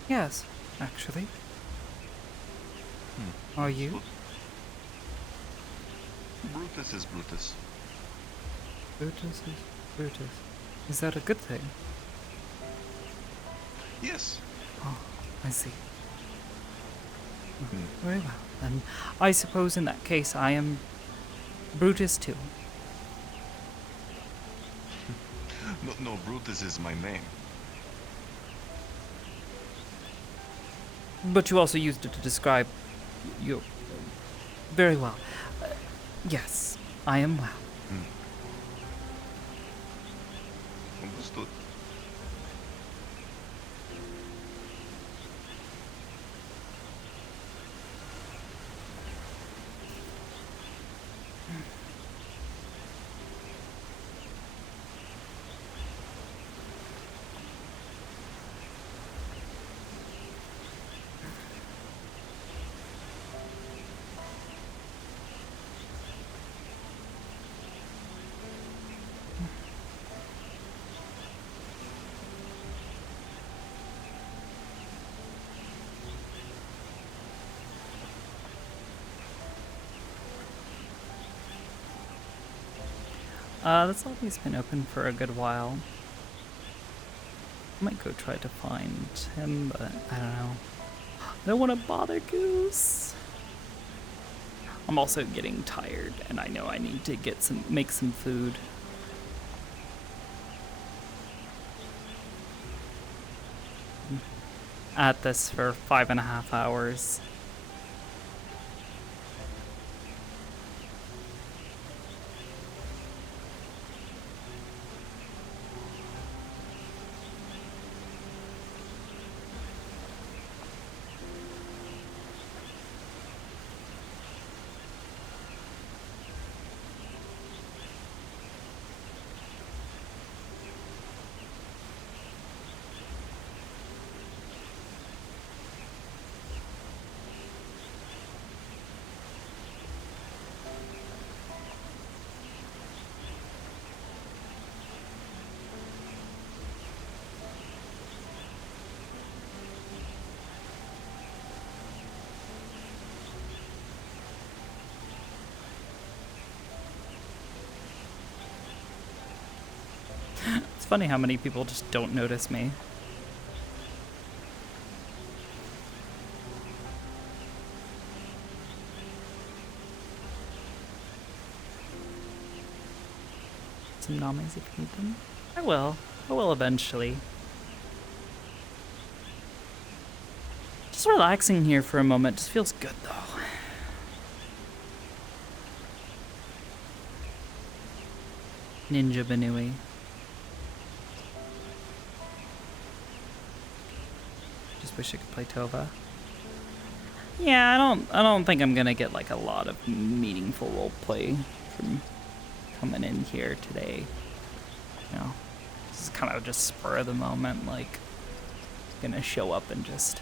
Yes, actually. Are you? Brutus is Brutus. Brutus is Brutus. Is that a good thing? Yes. Oh, I see. Very well. Then I suppose in that case I am Brutus too. No, Brutus is my name. But you also used it to describe you. Very well. Yes, I am well. Understood. This lobby's been open for a good while. I might go try to find him, but I don't know. I don't want to bother Goose. I'm also getting tired, and I know I need to make some food. At this for 5.5 hours. It's funny how many people just don't notice me. Some nomi's if you need them. I will. I will eventually. Just relaxing here for a moment just feels good though. Ninja Banui. Just wish I could play Tova. Yeah, I don't think I'm gonna get like a lot of meaningful roleplay from coming in here today. You know, this is kind of just spur of the moment, like gonna show up and just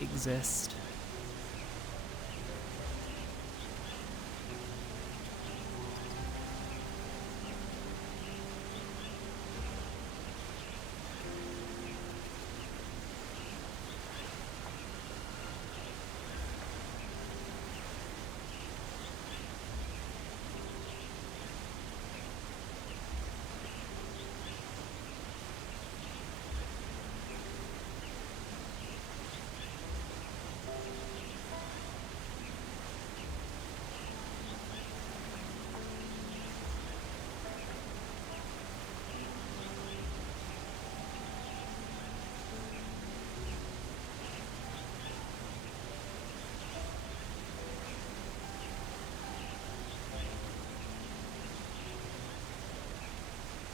exist.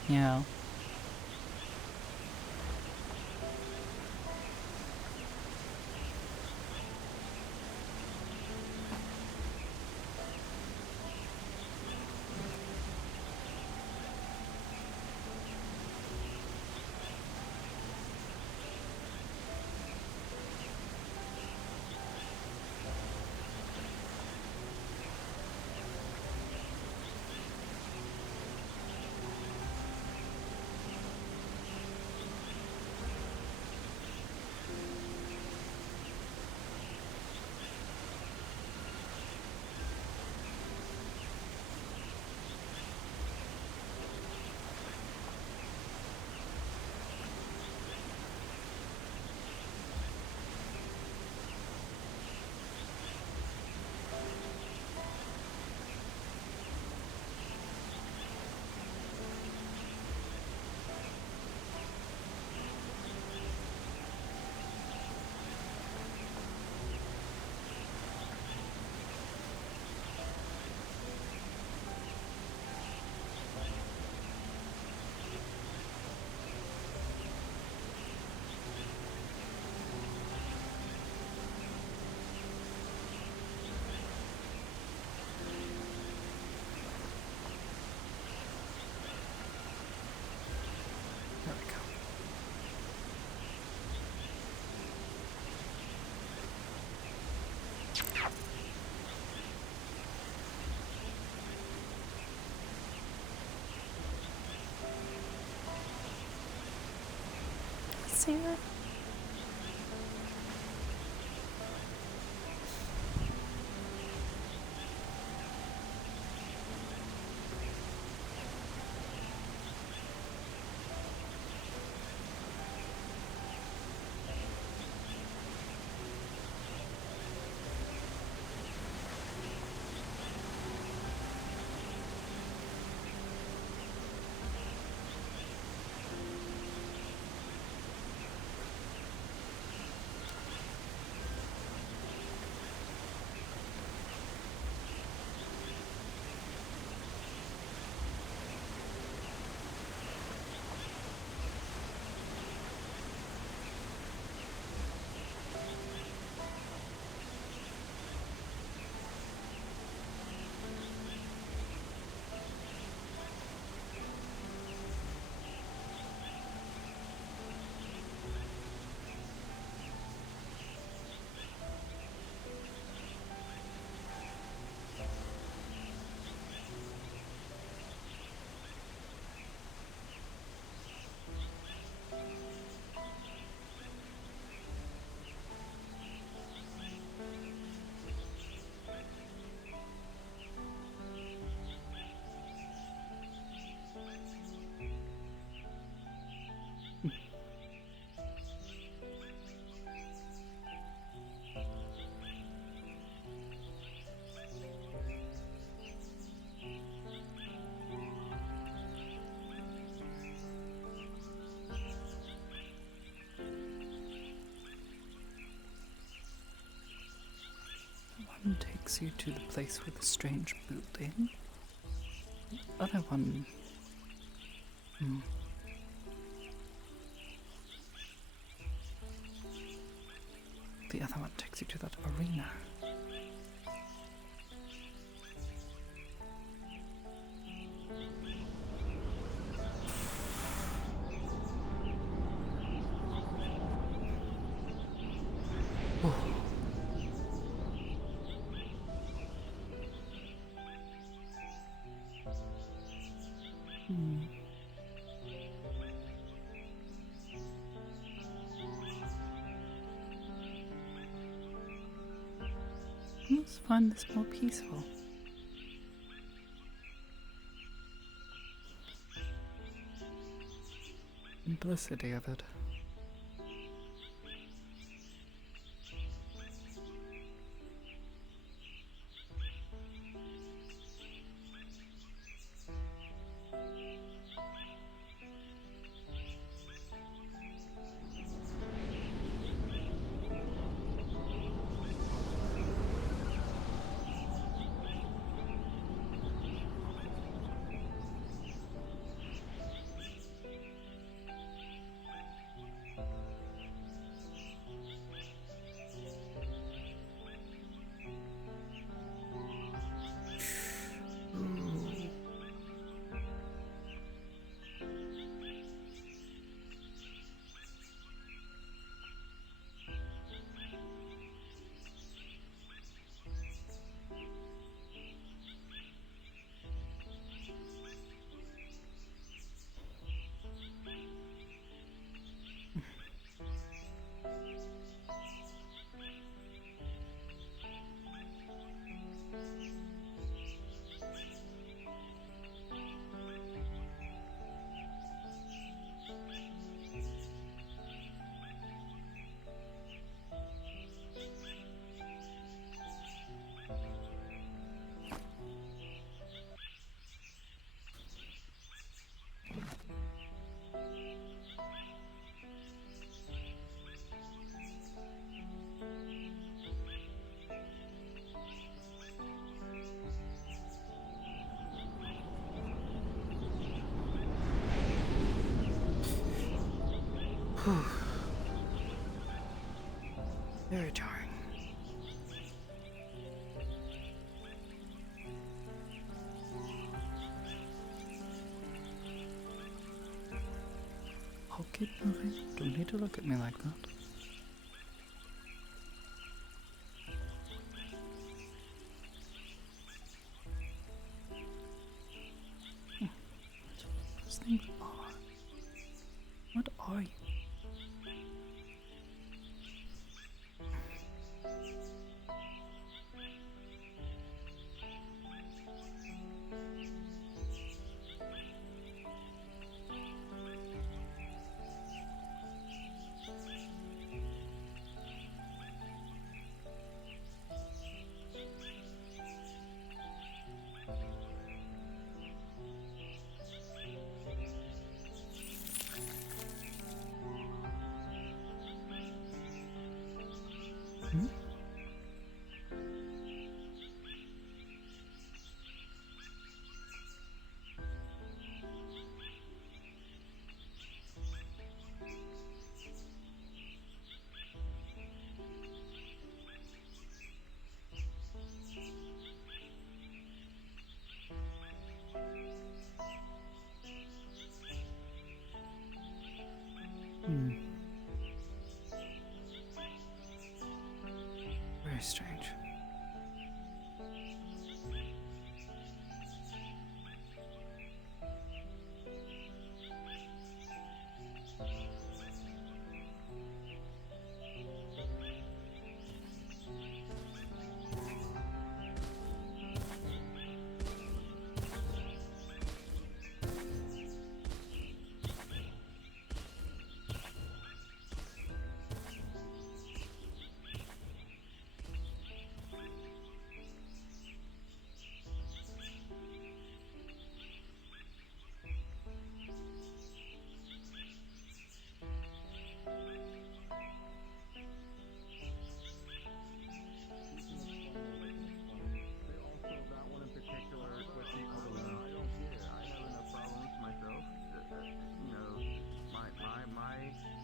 Yeah. see that? One takes you to the place with the strange building. The other one... The other one takes you to that arena. Let's find this more peaceful. Simplicity of it. Very jarring. I'll keep moving. Don't need to look at me like that. Those things are. What are you? Very strange.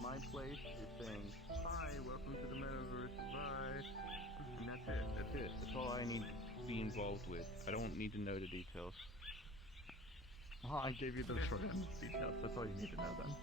My place is saying, hi, welcome to the Metaverse, bye. And that's it. That's it. That's all I need to be involved with. I don't need to know the details. Oh, I gave you those short end details. That's all you need to know then.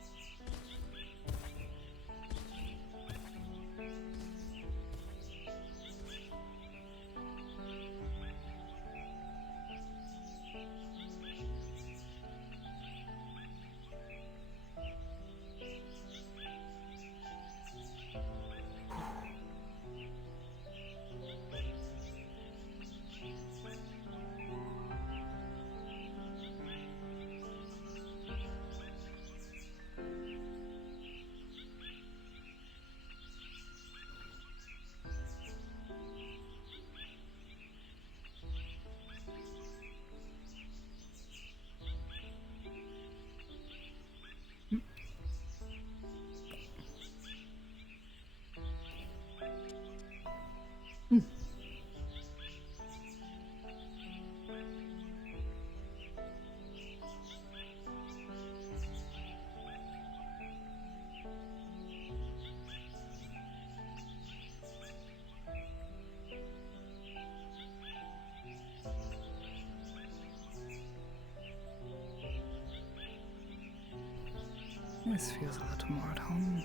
This feels a little more at home.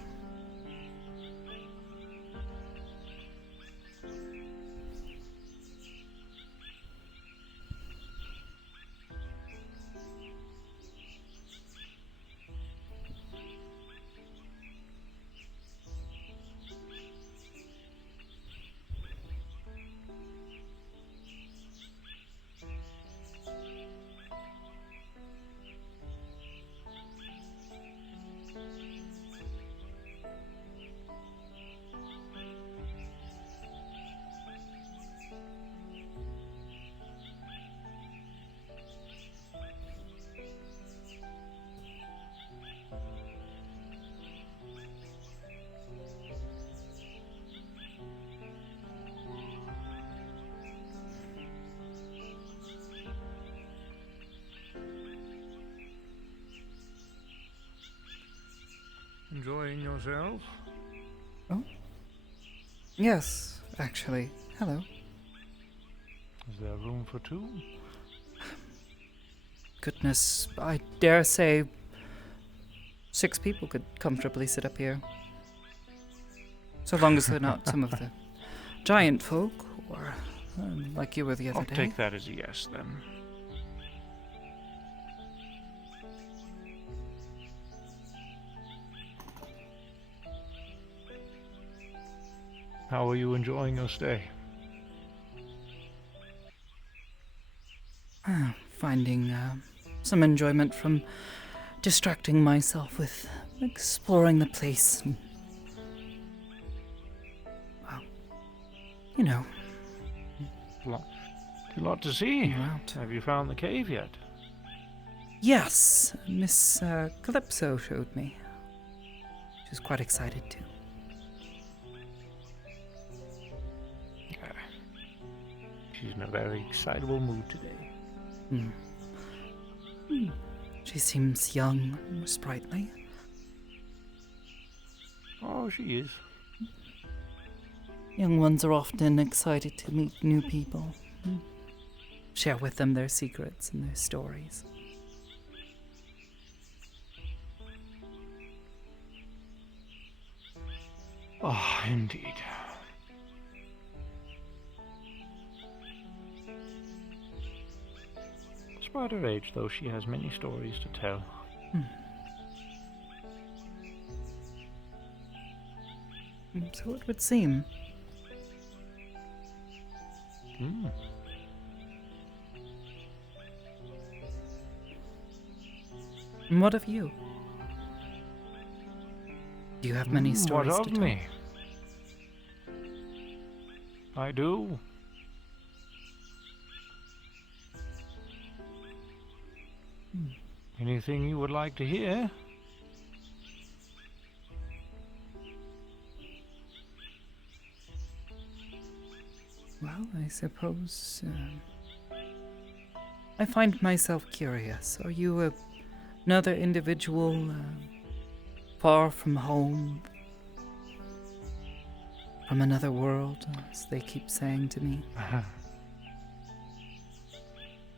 Enjoying yourself? Oh? Yes, actually. Hello. Is there room for two? Goodness, I dare say 6 people could comfortably sit up here. So long as they're not some of the giant folk, or like you were the other I'll day. take that as a yes, then. How are you enjoying your stay? Finding some enjoyment from distracting myself with exploring the place. Well, you know. A lot to see. Have you found the cave yet? Yes, Miss Calypso showed me. She was quite excited too. She's in a very excitable mood today. She seems young and sprightly. Oh, she is. Young ones are often excited to meet new people. Share with them their secrets and their stories. Ah, indeed. Despite her age, though, she has many stories to tell. So it would seem. Hmm. And what of you? Do you have many stories what to of tell? me? I do. Anything you would like to hear? Well, I suppose I find myself curious. Are you another individual far from home, from another world, as they keep saying to me?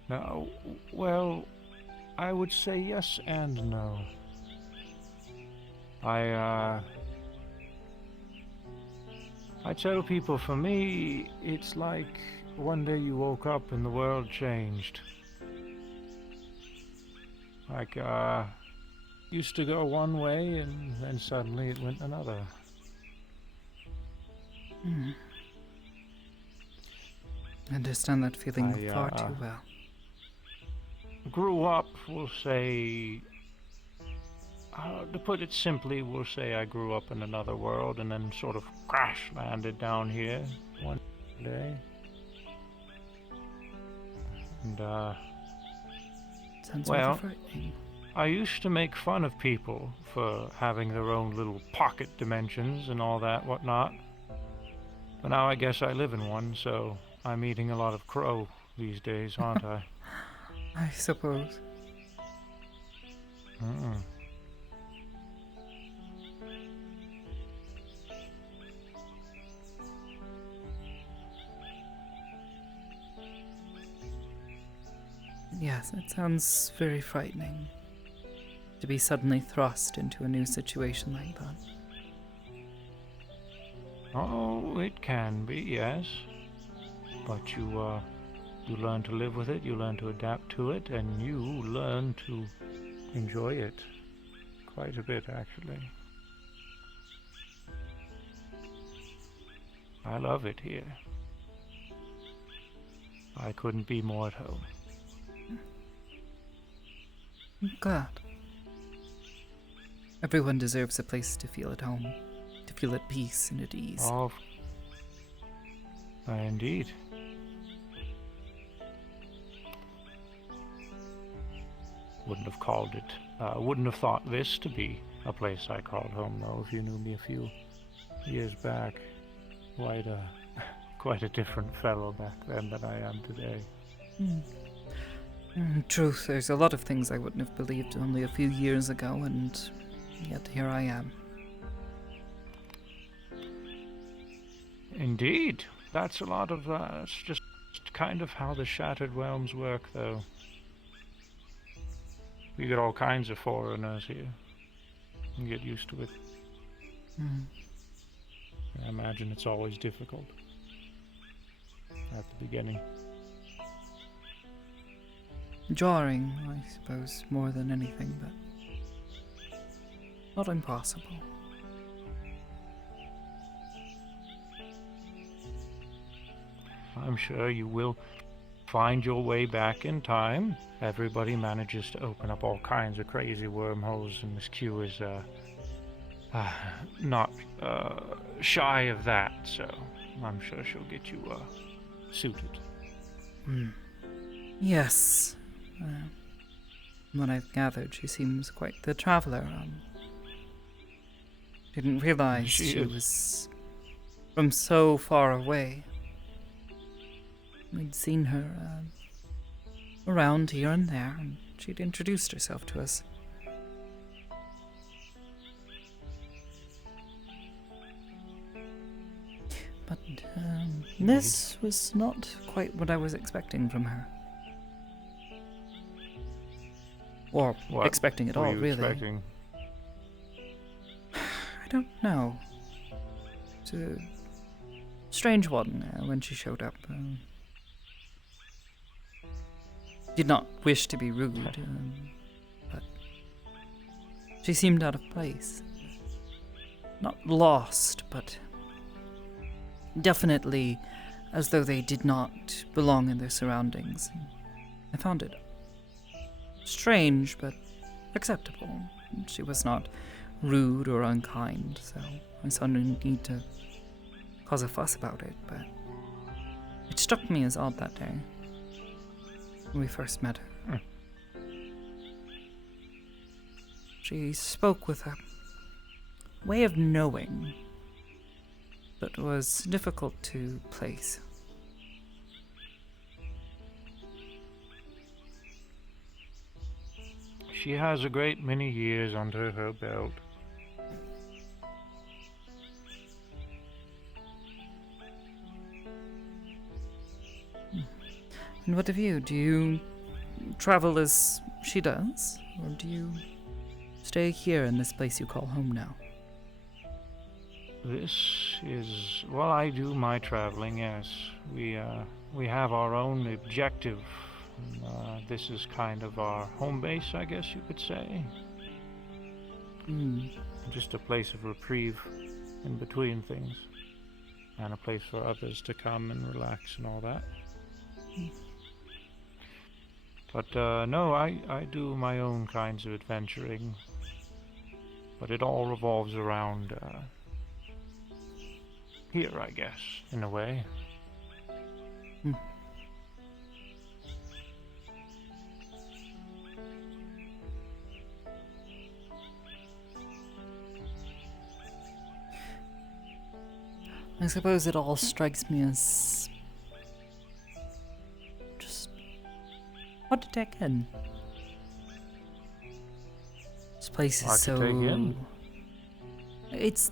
No, well, I would say yes and no. I tell people, for me, it's like one day you woke up and the world changed. Like, used to go one way and then suddenly it went another. I understand that feeling far too well. Grew up, we'll say, to put it simply, we'll say I grew up in another world and then sort of crash landed down here one day. And, Sounds well, rather frightening. I used to make fun of people for having their own little pocket dimensions and all that whatnot. But now I guess I live in one, so I'm eating a lot of crow these days, aren't I? I suppose. Yes, it sounds very frightening to be suddenly thrust into a new situation like that. Oh, it can be, yes. But you learn to live with it, you learn to adapt to it, and you learn to enjoy it. Quite a bit, actually. I love it here. I couldn't be more at home. I'm glad. Everyone deserves a place to feel at home, to feel at peace and at ease. Oh, indeed. Wouldn't have called it, wouldn't have thought this to be a place I called home, though, if you knew me a few years back. Quite a different fellow back then than I am today. In truth, there's a lot of things I wouldn't have believed only a few years ago, and yet here I am. Indeed. That's a lot of, it's just kind of how the Shattered Realms work, though. We get all kinds of foreigners here. You get used to it. I imagine it's always difficult at the beginning. Jarring, I suppose, more than anything, but not impossible. I'm sure you will find your way back in time. Everybody manages to open up all kinds of crazy wormholes, and Miss Q is not shy of that, so I'm sure she'll get you suited. Yes. From what I've gathered, she seems quite the traveler. Didn't realize she was from so far away. We'd seen her around here and there, and she'd introduced herself to us. But this was not quite what I was expecting from her. Or What expecting at were all, you really. expecting? I don't know. a strange one when she showed up. Did not wish to be rude, but she seemed out of place. Not lost, but definitely as though they did not belong in their surroundings. I found it strange, but acceptable. She was not rude or unkind, so I saw no need to cause a fuss about it, but it struck me as odd that day when we first met her. She spoke with a way of knowing that was difficult to place. She has a great many years under her belt. And what of you? Do you travel as she does? Or do you stay here in this place you call home now? This is, well, I do my traveling, yes. We have our own objective. This is kind of our home base, I guess you could say. Just a place of reprieve in between things. And a place for others to come and relax and all that. But no, I do my own kinds of adventuring. But it all revolves around here, I guess, in a way. I suppose it all strikes me as just hard to take in. This place is Hard to take in? It's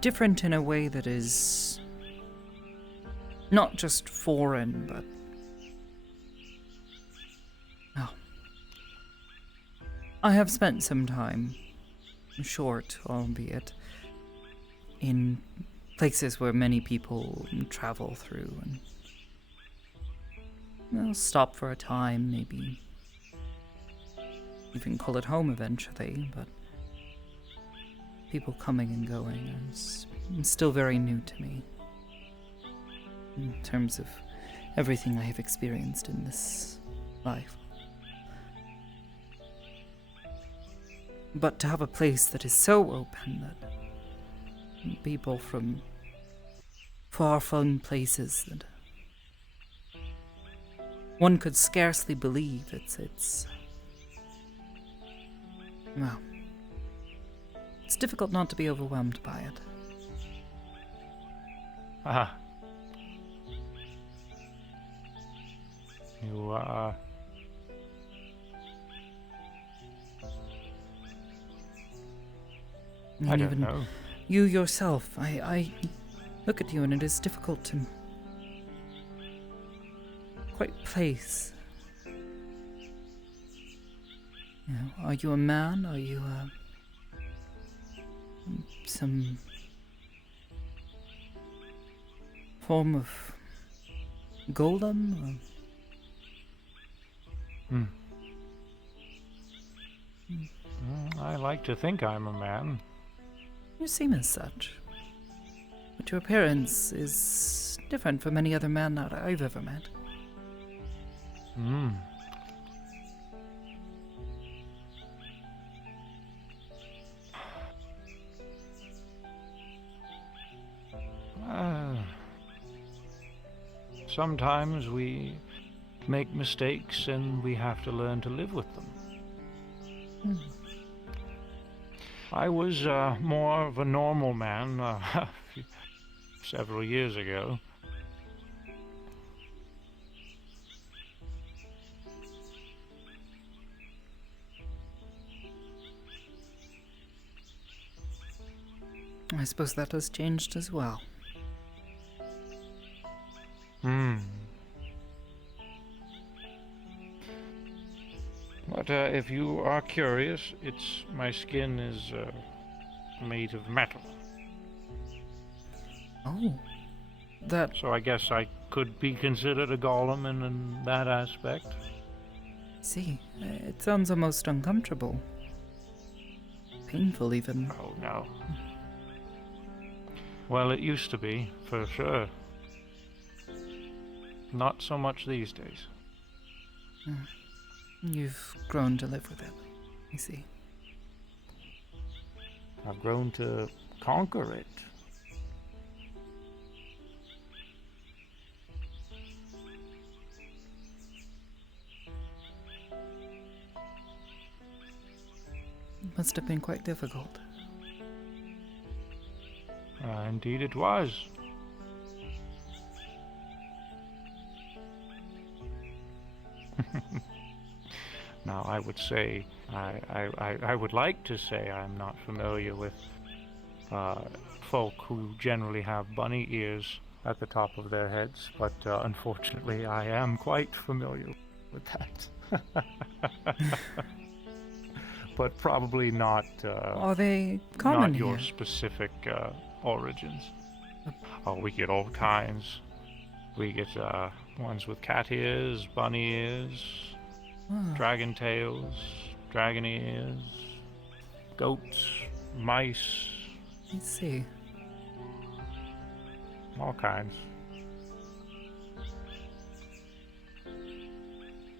different in a way that is not just foreign, but I have spent some time, short albeit, in places where many people travel through and stop for a time, maybe even call it home eventually, but people coming and going is still very new to me in terms of everything I have experienced in this life. But to have a place that is so open that people from far-flung places that one could scarcely believe it's well, it's difficult not to be overwhelmed by it. You, And I don't even know. you yourself, I look at you and it is difficult to quite place. You know, are you a man? Are you some form of golem? I like to think I'm a man. You seem as such. But your appearance is different from any other man that I've ever met. Sometimes we make mistakes and we have to learn to live with them. I was more of a normal man several years ago. I suppose that has changed as well. But if you are curious, my skin is made of metal. Oh. That. So I guess I could be considered a golem in that aspect. See, it sounds almost uncomfortable. Painful, even. Oh, no. Well, it used to be, for sure. Not so much these days. You've grown to live with it, I see. I've grown to conquer it. It must have been quite difficult. Indeed it was. Now, I would say, I would like to say I'm not familiar with folk who generally have bunny ears at the top of their heads, but unfortunately I am quite familiar with that. But probably not. Are they common not your here? specific origins. Oh, we get all kinds. We get ones with cat ears, bunny ears, dragon tails, dragon ears, goats, mice. I see. All kinds.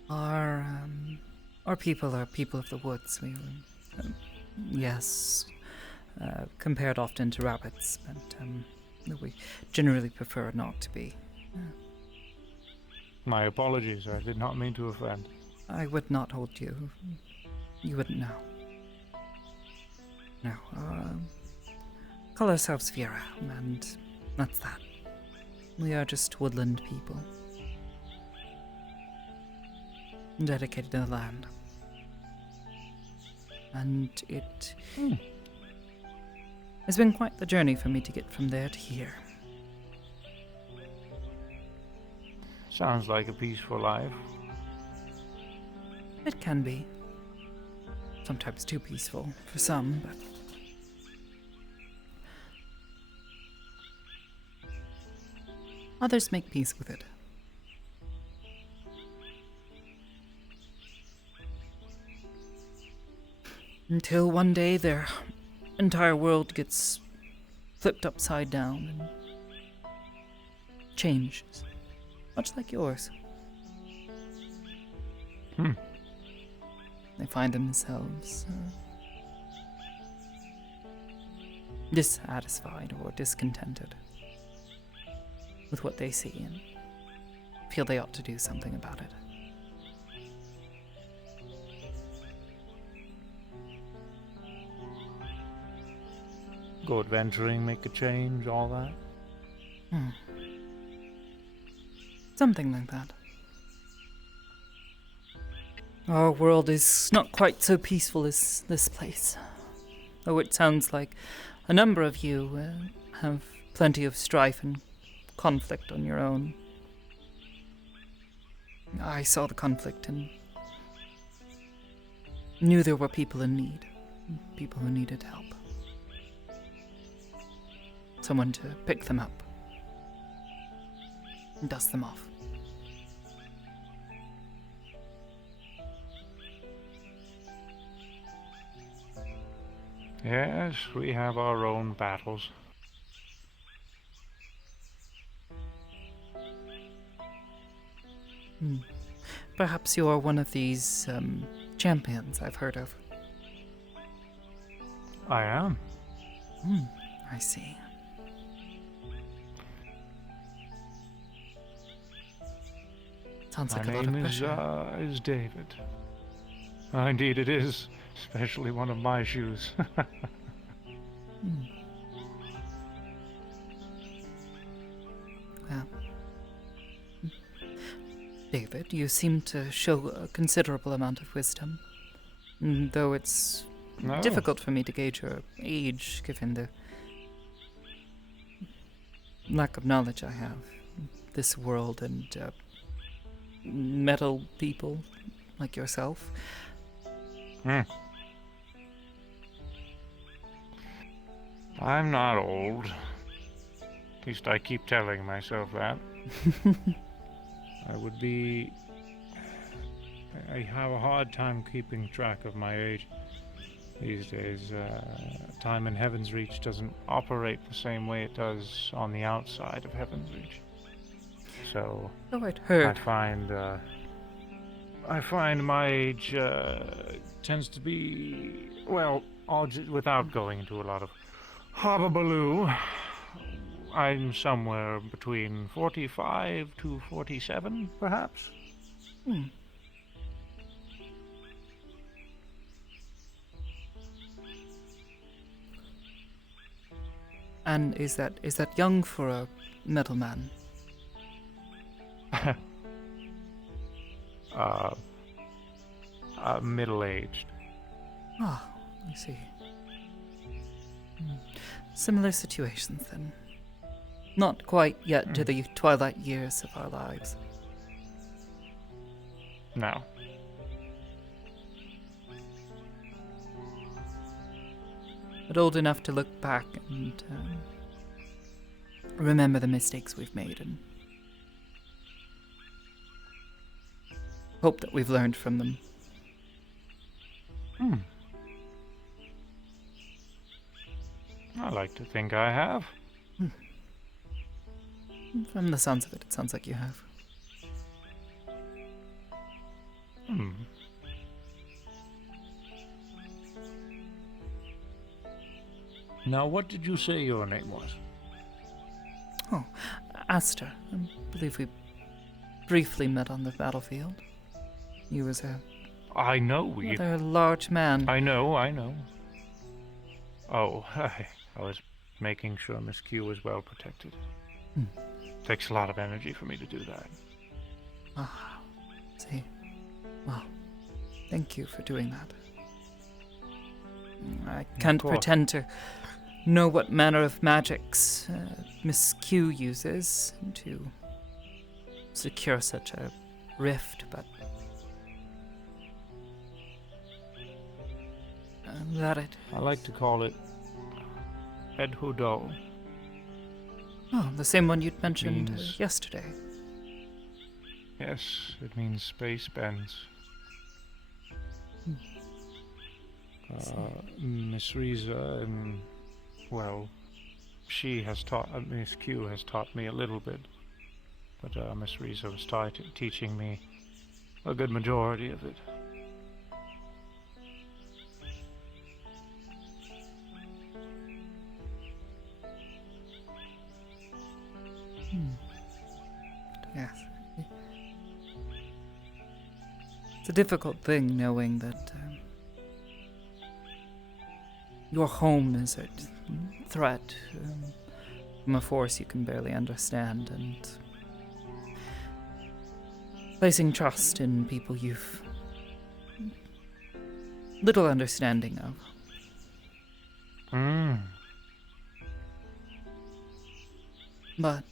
Our people are people of the woods. We, yes, compared often to rabbits, but we generally prefer not to be. My apologies, I did not mean to offend. I would not hold you. You wouldn't know. No, call ourselves Vera, and that's that. We are just woodland people. Dedicated to the land. And it has been quite the journey for me to get from there to here. Sounds like a peaceful life. It can be. Sometimes too peaceful for some, but... others make peace with it. Until one day their entire world gets flipped upside down and changes. Much like yours. They find themselves dissatisfied or discontented with what they see and feel they ought to do something about it. Go adventuring, make a change, all that. Something like that. Our world is not quite so peaceful as this place. Though it sounds like a number of you have plenty of strife and conflict on your own. I saw the conflict and knew there were people in need. People who needed help. Someone to pick them up and dust them off. Yes, we have our own battles. Perhaps you are one of these champions I've heard of. I am. I see. Sounds like a lot of pressure. My name is David. Indeed it is, especially one of my shoes. Well, David, you seem to show a considerable amount of wisdom, though it's difficult for me to gauge your age, given the lack of knowledge I have. This world and metal people like yourself. I'm not old. At least I keep telling myself that. I would be... I have a hard time keeping track of my age these days. Time in Heaven's Reach doesn't operate the same way it does on the outside of Heaven's Reach. So Oh, I'd heard. I find my age tends to be, well, without going into a lot of hobbabaloo, I'm somewhere between 45 to 47, perhaps. Hmm. And is that young for a metal man? Middle-aged. Ah, I see. Similar situations then. Not quite yet to the twilight years of our lives. No. But old enough to look back and remember the mistakes we've made and hope that we've learned from them. I like to think I have. From the sounds of it, it sounds like you have. Now, what did you say your name was? Oh, Aster. I believe we briefly met on the battlefield. He was a rather large man. I know. Oh, I was making sure Miss Q was well protected. Takes a lot of energy for me to do that. Ah, see. Well, thank you for doing that. I can't pretend to know what manner of magics Miss Q uses to secure such a rift, but I like to call it Edhudo. Oh, the same one you'd mentioned yesterday. Yes, it means space bends. Miss Riza, well, she has taught, Miss Q has taught me a little bit, but Miss Riza was teaching me a good majority of it. Yes. It's a difficult thing knowing that your home is a threat from a force you can barely understand, and placing trust in people you've little understanding of. But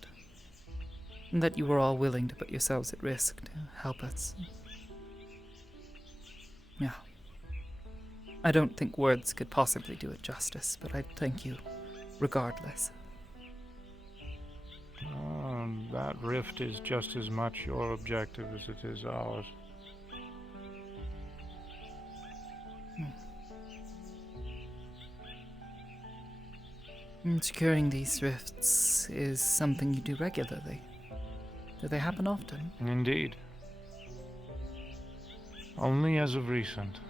that you were all willing to put yourselves at risk to help us. Yeah. I don't think words could possibly do it justice, but I thank you regardless. That rift is just as much your objective as it is ours. Securing these rifts is something you do regularly. Do they happen often? Indeed. Only as of recent.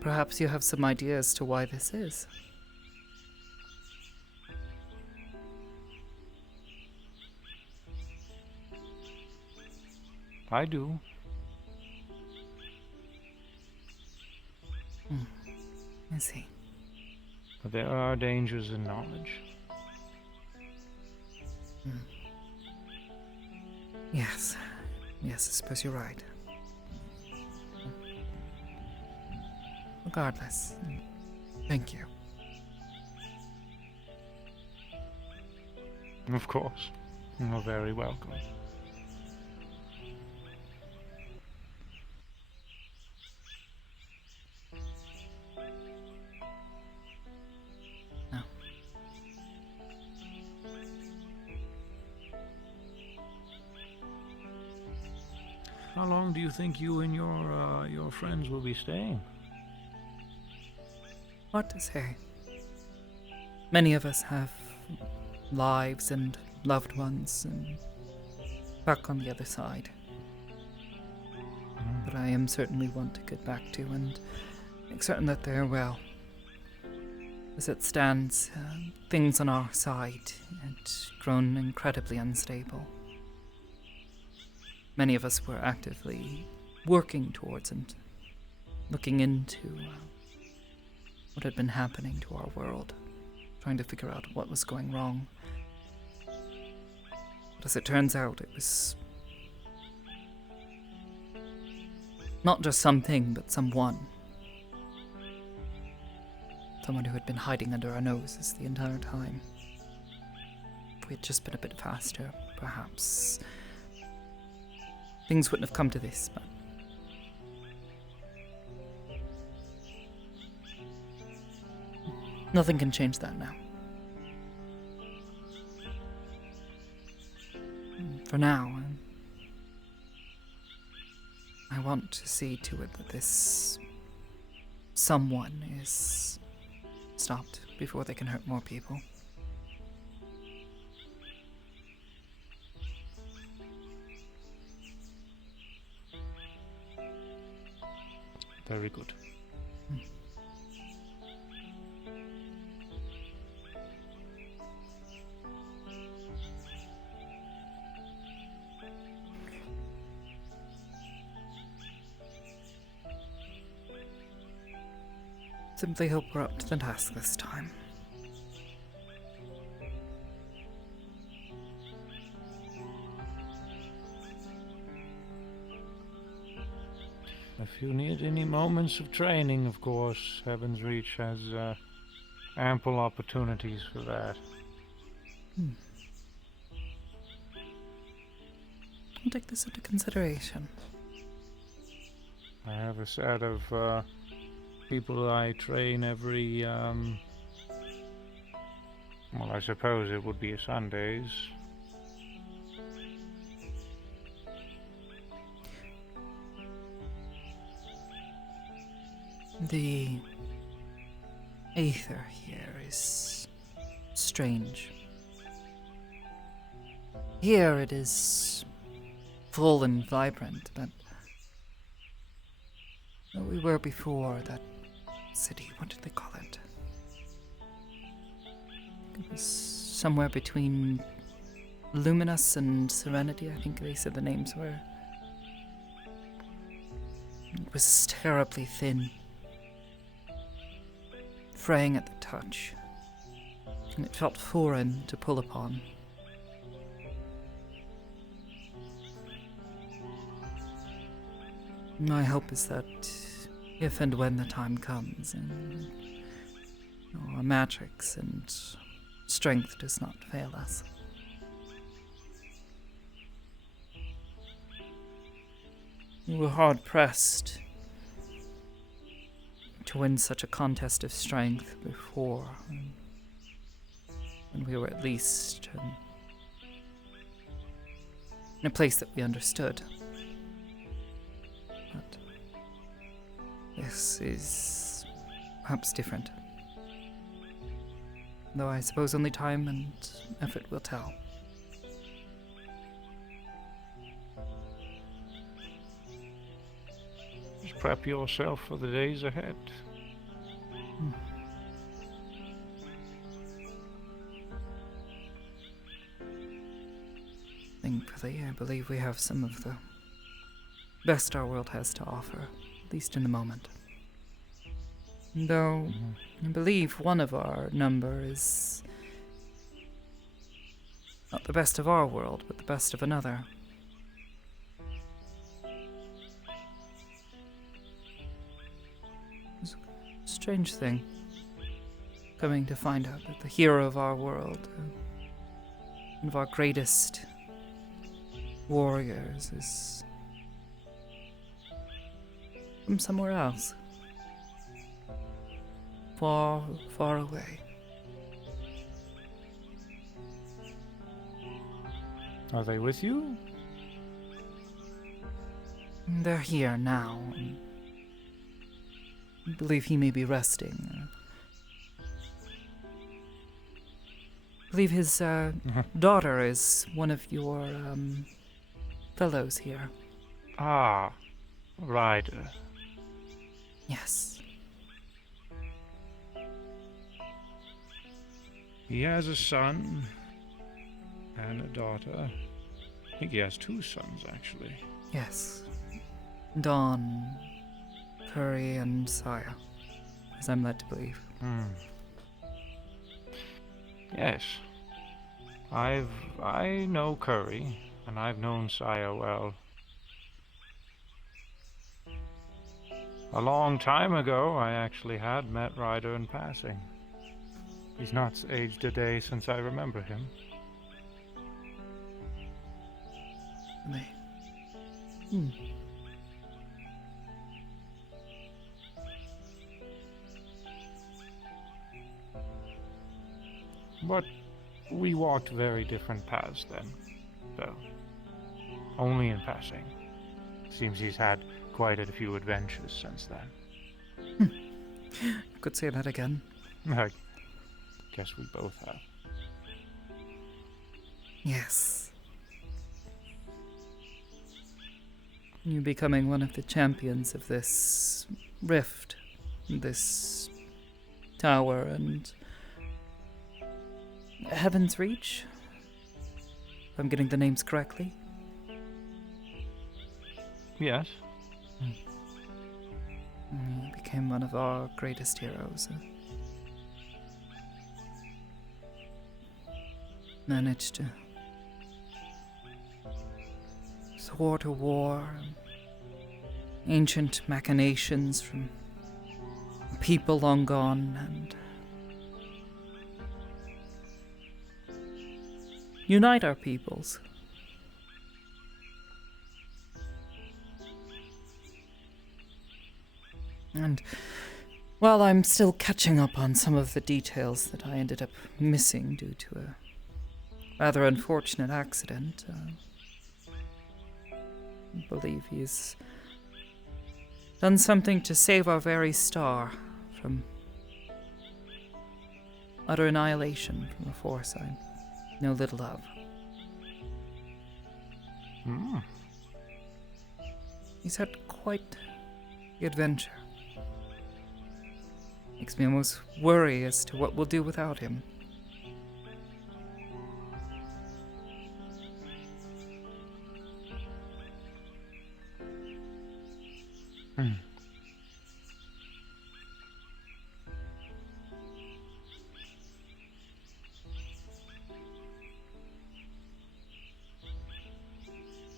Perhaps you have some idea as to why this is. I do. I see. But there are dangers in knowledge. Yes. Yes, I suppose you're right. Regardless, thank you. Of course. You're very welcome. How long do you think you and your friends will be staying? Hard to say. Many of us have lives and loved ones and back on the other side. But I am certainly one to get back to and make certain that they're well. As it stands, things on our side had grown incredibly unstable. Many of us were actively working towards and looking into what had been happening to our world, trying to figure out what was going wrong. But as it turns out, it was not just something, but someone. Someone who had been hiding under our noses the entire time. If we had just been a bit faster, perhaps things wouldn't have come to this, but nothing can change that now. For now, I want to see to it that this someone is stopped before they can hurt more people. Very good. Simply hope we're up to the task this time. If you need any moments of training, of course, Heaven's Reach has ample opportunities for that. I'll take this into consideration. I have a set of people I train every, well, I suppose it would be Sundays. The aether here is strange. Here it is full and vibrant, but where we were before, that city, what did they call it? It was somewhere between Luminous and Serenity, I think they said the names were. It was terribly thin, fraying at the touch, and it felt foreign to pull upon. My hope is that if and when the time comes, and our magics and strength does not fail us, we were hard-pressed to win such a contest of strength before, when we were at least in a place that we understood. But this is perhaps different. Though I suppose only time and effort will tell. Just prep yourself for the days ahead. Thankfully, I believe we have some of the best our world has to offer, at least in the moment. Though, I believe one of our number is not the best of our world, but the best of another. It's a strange thing, coming to find out that the hero of our world, one of our greatest warriors, is from somewhere else. Far, far away. Are they with you? They're here now. I believe he may be resting. I believe his daughter is one of your fellows here. Ah, Ryder. Yes. He has a son and a daughter. I think he has 2 sons, actually. Yes. Dawn, Curry, and Saya, as I'm led to believe. Yes. I know Curry, and I've known Saya well. A long time ago, I actually had met Ryder in passing. He's not aged a day since I remember him. But we walked very different paths then, though. Only in passing. Seems he's had quite a few adventures since then. Could say that again. I guess we both have. Yes. You becoming one of the champions of this rift, this tower, and Heaven's Reach? If I'm getting the names correctly. Yes. You became one of our greatest heroes. Managed to thwart a war, ancient machinations from people long gone, and unite our peoples. And while I'm still catching up on some of the details that I ended up missing due to a rather unfortunate accident, I believe he's done something to save our very star from utter annihilation from a force I know little of. He's had quite the adventure. Makes me almost worry as to what we'll do without him.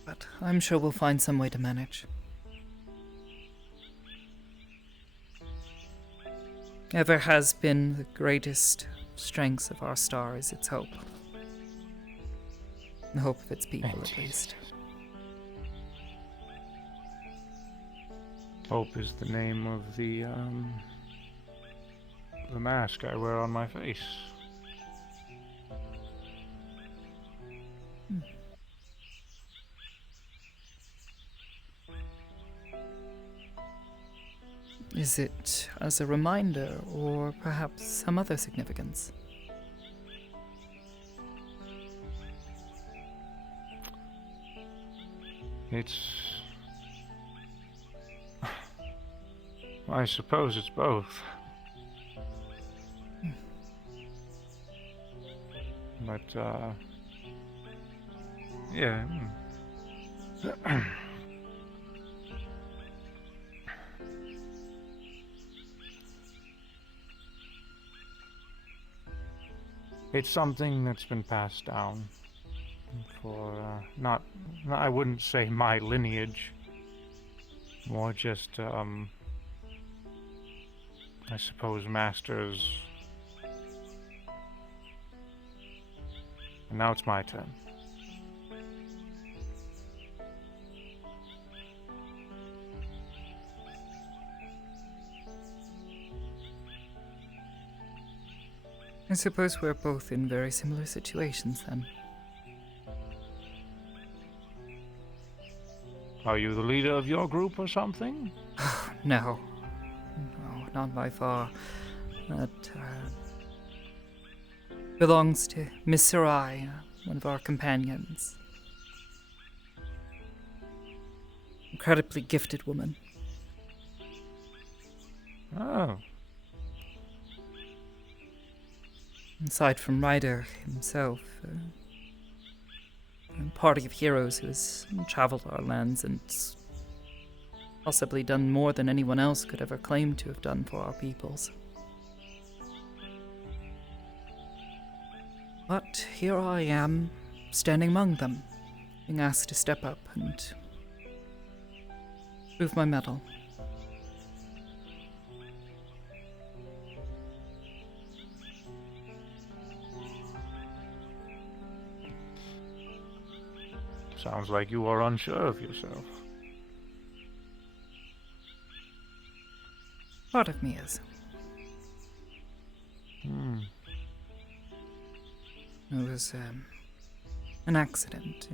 But I'm sure we'll find some way to manage. Ever has been the greatest strengths of our star is its hope. The hope of its people, at least. Hope is the name of the mask I wear on my face. Is it as a reminder, or perhaps some other significance? It's... I suppose it's both. But, yeah. It's something that's been passed down for, not, I wouldn't say my lineage, more just, I suppose masters. And now it's my turn. I suppose we're both in very similar situations then. Are you the leader of your group or something? No. No, not by far. That belongs to Miss Sarai, one of our companions. Incredibly gifted woman. Oh. Aside from Ryder himself, a party of heroes who has traveled our lands and possibly done more than anyone else could ever claim to have done for our peoples. But here I am, standing among them, being asked to step up and prove my mettle. Sounds like you are unsure of yourself. Part of me is. It was an accident.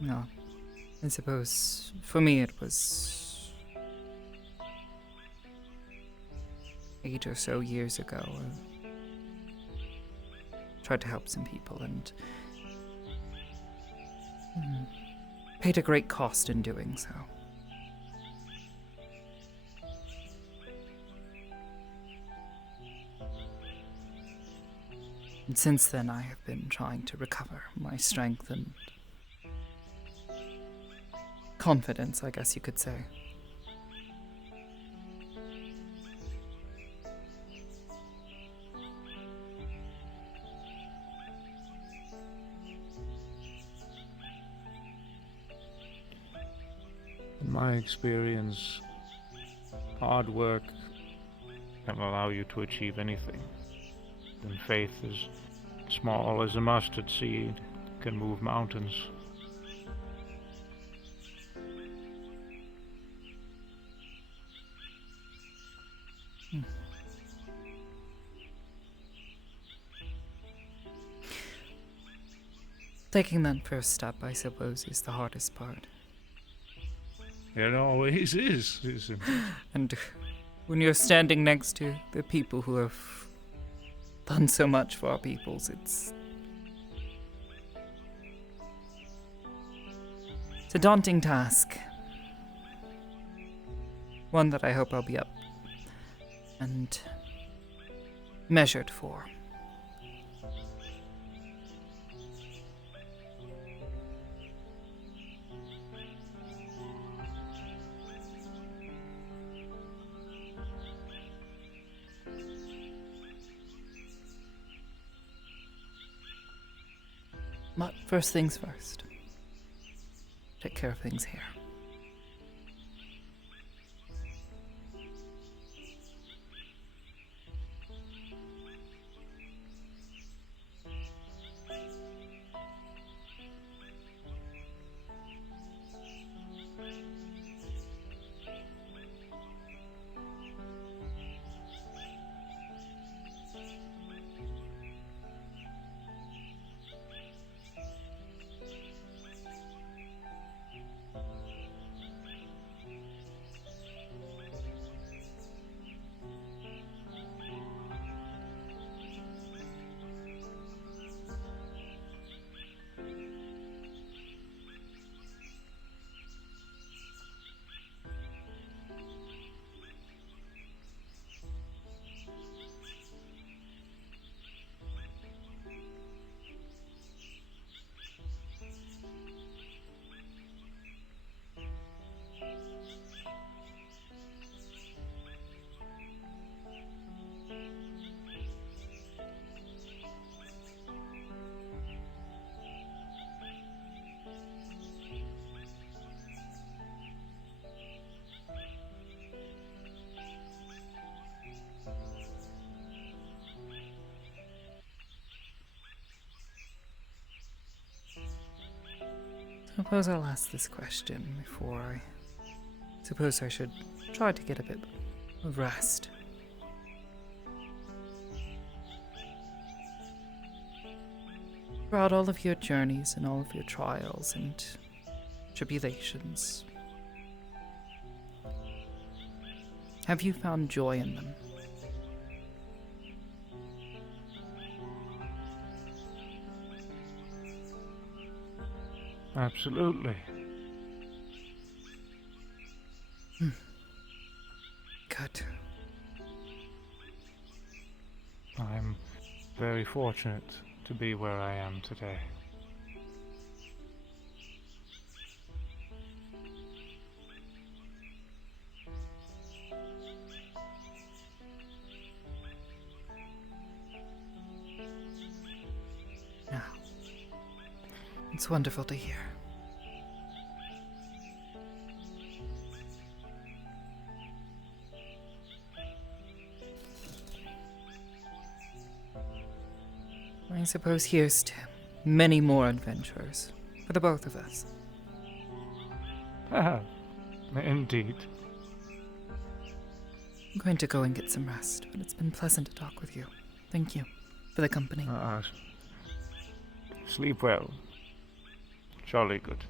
No, I suppose for me it was 8 or so years ago. Tried to help some people and paid a great cost in doing so. And since then, I have been trying to recover my strength and confidence, I guess you could say. In my experience, hard work can allow you to achieve anything. And faith as small as a mustard seed can move mountains. Taking that first step, I suppose, is the hardest part. It always is, isn't it? And when you're standing next to the people who have done so much for our peoples, it's a daunting task. One that I hope I'll be up and measured for. But first things first. Take care of things here. Suppose I'll ask this question before I suppose I should try to get a bit of rest. Throughout all of your journeys and all of your trials and tribulations. Have you found joy in them? Absolutely. Good. I'm very fortunate to be where I am today. Yeah. It's wonderful to hear. I suppose here's to many more adventures for the both of us. Indeed. I'm going to go and get some rest, but it's been pleasant to talk with you. Thank you for the company. Sleep well. Jolly good.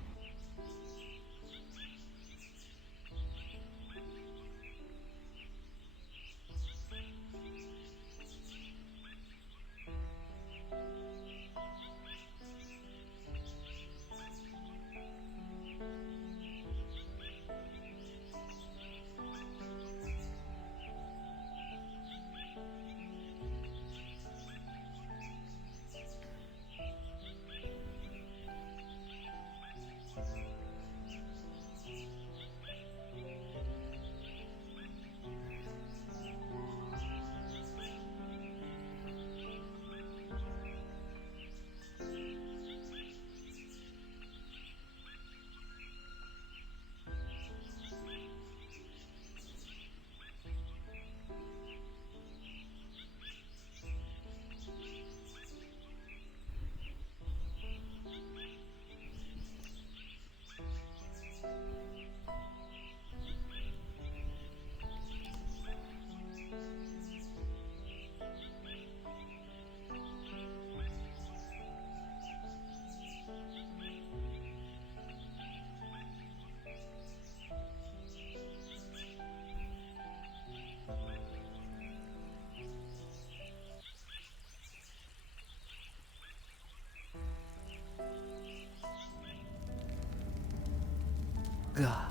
God.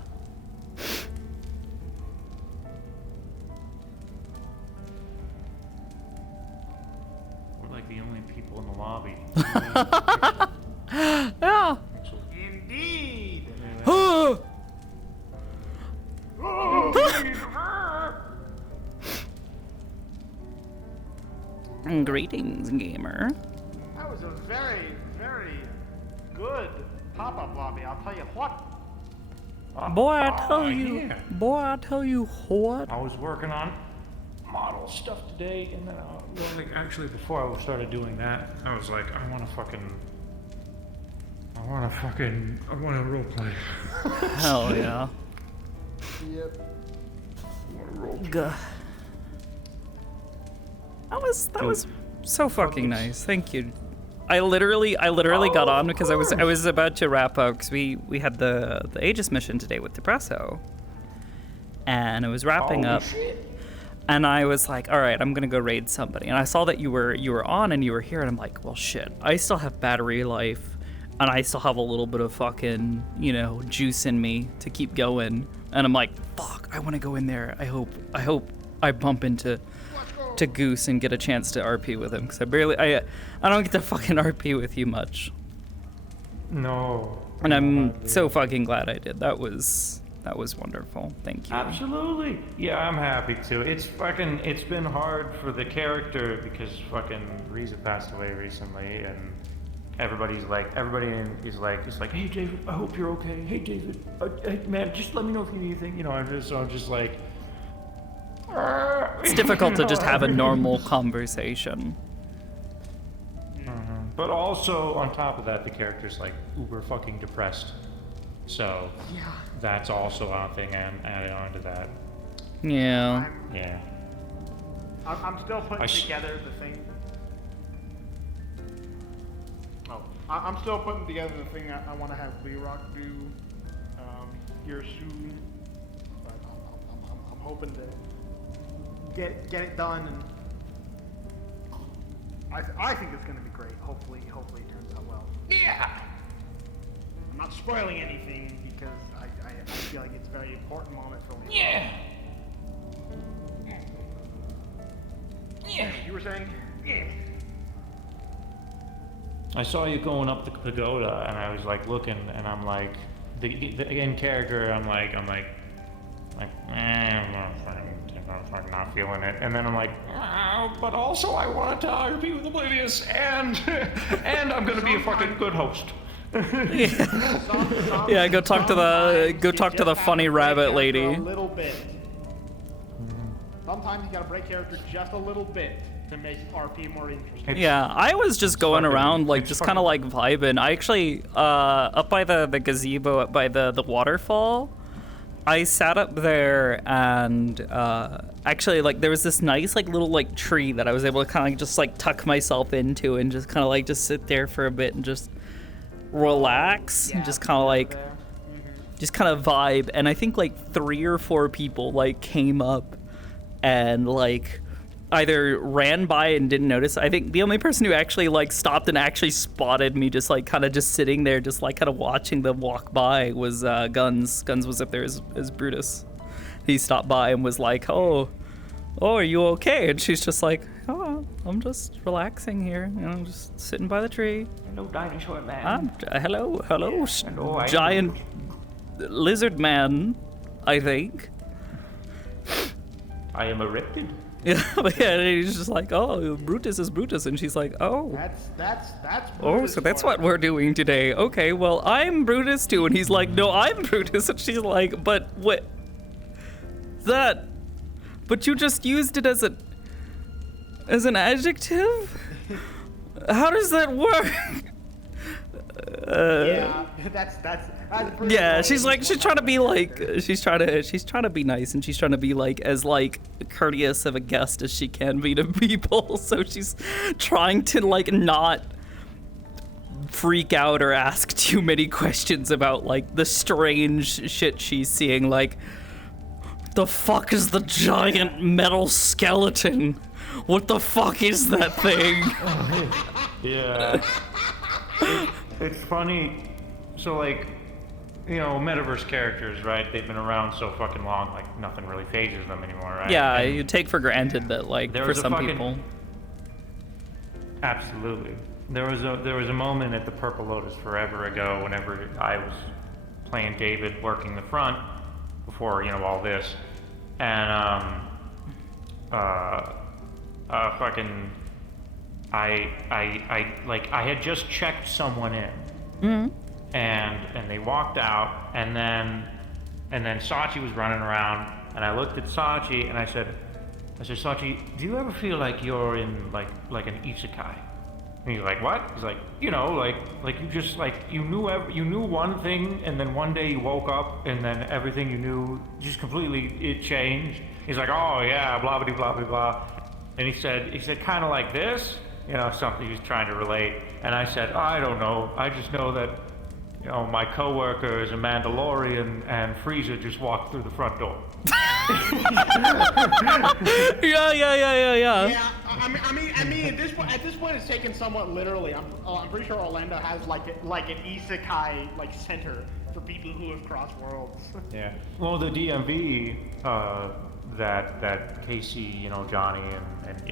We're like the only people in the lobby. Yeah. Indeed. Greetings, gamer. That was a very, very good pop-up lobby, I'll tell you what. Boy, I tell you what. I was working on model stuff today, and then actually before I started doing that, I was like, I want to roleplay. Hell yeah. Yep. God. That was so fucking nice. Thank you. I literally got on because I was about to wrap up because we had the Aegis mission today with Depresso, and it was wrapping up. Shit. And I was like, all right, I'm gonna go raid somebody. And I saw that you were on and you were here, and I'm like, well, shit. I still have battery life, and I still have a little bit of fucking juice in me to keep going. And I'm like, fuck, I want to go in there. I hope I bump into Goose and get a chance to RP with him because I don't get to fucking RP with you much. No. And I'm so fucking glad I did. That was wonderful. Thank you. Absolutely. Yeah, I'm happy to. It's been hard for the character because fucking Riza passed away recently, and everybody is like, hey David, I hope you're okay. Hey David, hey, man, just let me know if you need anything. I'm just like. It's difficult to just have a normal conversation. But also, on top of that, the character's like uber fucking depressed. So, that's also a thing added on to that. Yeah. Yeah. I'm still putting together the thing. I'm still putting together the thing I want to have B-Rock do here soon. But I'm hoping to get it done, and I think it's gonna be great. Hopefully it turns out well. Yeah. I'm not spoiling anything because I feel like it's a very important moment for me. Yeah. Yeah. You were saying? Yeah. I saw you going up the pagoda, and I was like looking, and I'm like, in character, I'm fucking not feeling it. And then I'm like, but also I want to be with Oblivious, and I'm gonna be a fucking good host. Yeah, go talk to the funny rabbit lady. A little bit. Sometimes you gotta break character just a little bit to make RP more interesting. Yeah, I was just going around, like, just kind of like vibing. I actually, up by the gazebo, up by the waterfall, I sat up there and, actually, like, there was this nice, like, little, like, tree that I was able to kind of just, like, tuck myself into and just kind of, like, just sit there for a bit and just relax and just kind of, like, just kind of vibe. And I think, like, 3 or 4 people, like, came up and, like, either ran by and didn't notice. I think the only person who actually like stopped and actually spotted me just like kind of just sitting there just like kind of watching them walk by was Guns. Guns was up there as Brutus. He stopped by and was like, oh, are you okay? And she's just like, oh, I'm just relaxing here, you know, just sitting by the tree. Hello, dinosaur man. Hello, Hello, giant lizard man, I think. I am erected. Yeah, but yeah, and he's just like, oh, Brutus is Brutus, and she's like, oh. That's Oh, Brutus so that's for what we're doing today. Okay, well, I'm Brutus too, and he's like, no, I'm Brutus, and she's like, but what? That? But you just used it as an adjective? How does that work? Yeah, that's yeah, she's like, she's trying to be like, she's trying to be nice, and she's trying to be like as like courteous of a guest as she can be to people. So she's trying to like not freak out or ask too many questions about like the strange shit she's seeing. Like, the fuck is the giant metal skeleton? What the fuck is that thing? Yeah. It's funny. So like, you know, Metaverse characters, right? They've been around so fucking long, like nothing really phases them anymore, right? Yeah, And you take for granted that, like, for some people. Absolutely. There was a moment at the Purple Lotus forever ago, whenever I was playing David, working the front, before, you know, all this, and fucking, I had just checked someone in. Mm-hmm. And they walked out, and then Sachi was running around, and I looked at Sachi and I said, Sachi, do you ever feel like you're in like an isekai? And he's like, what? He's like, you know, like you just like you knew one thing, and then one day you woke up, and then everything you knew just completely it changed. He's like, oh yeah, blah blah blah blah blah, and he said kind of like this, you know, something he was trying to relate, and I said, oh, I don't know, I just know that, you know, my coworker is a Mandalorian, and Frieza just walked through the front door. Yeah. Yeah, I mean, at this point, it's taken somewhat literally. I'm pretty sure Orlando has like an isekai like center for people who have crossed worlds. Yeah. Well, the DMV that Casey, you know, Johnny and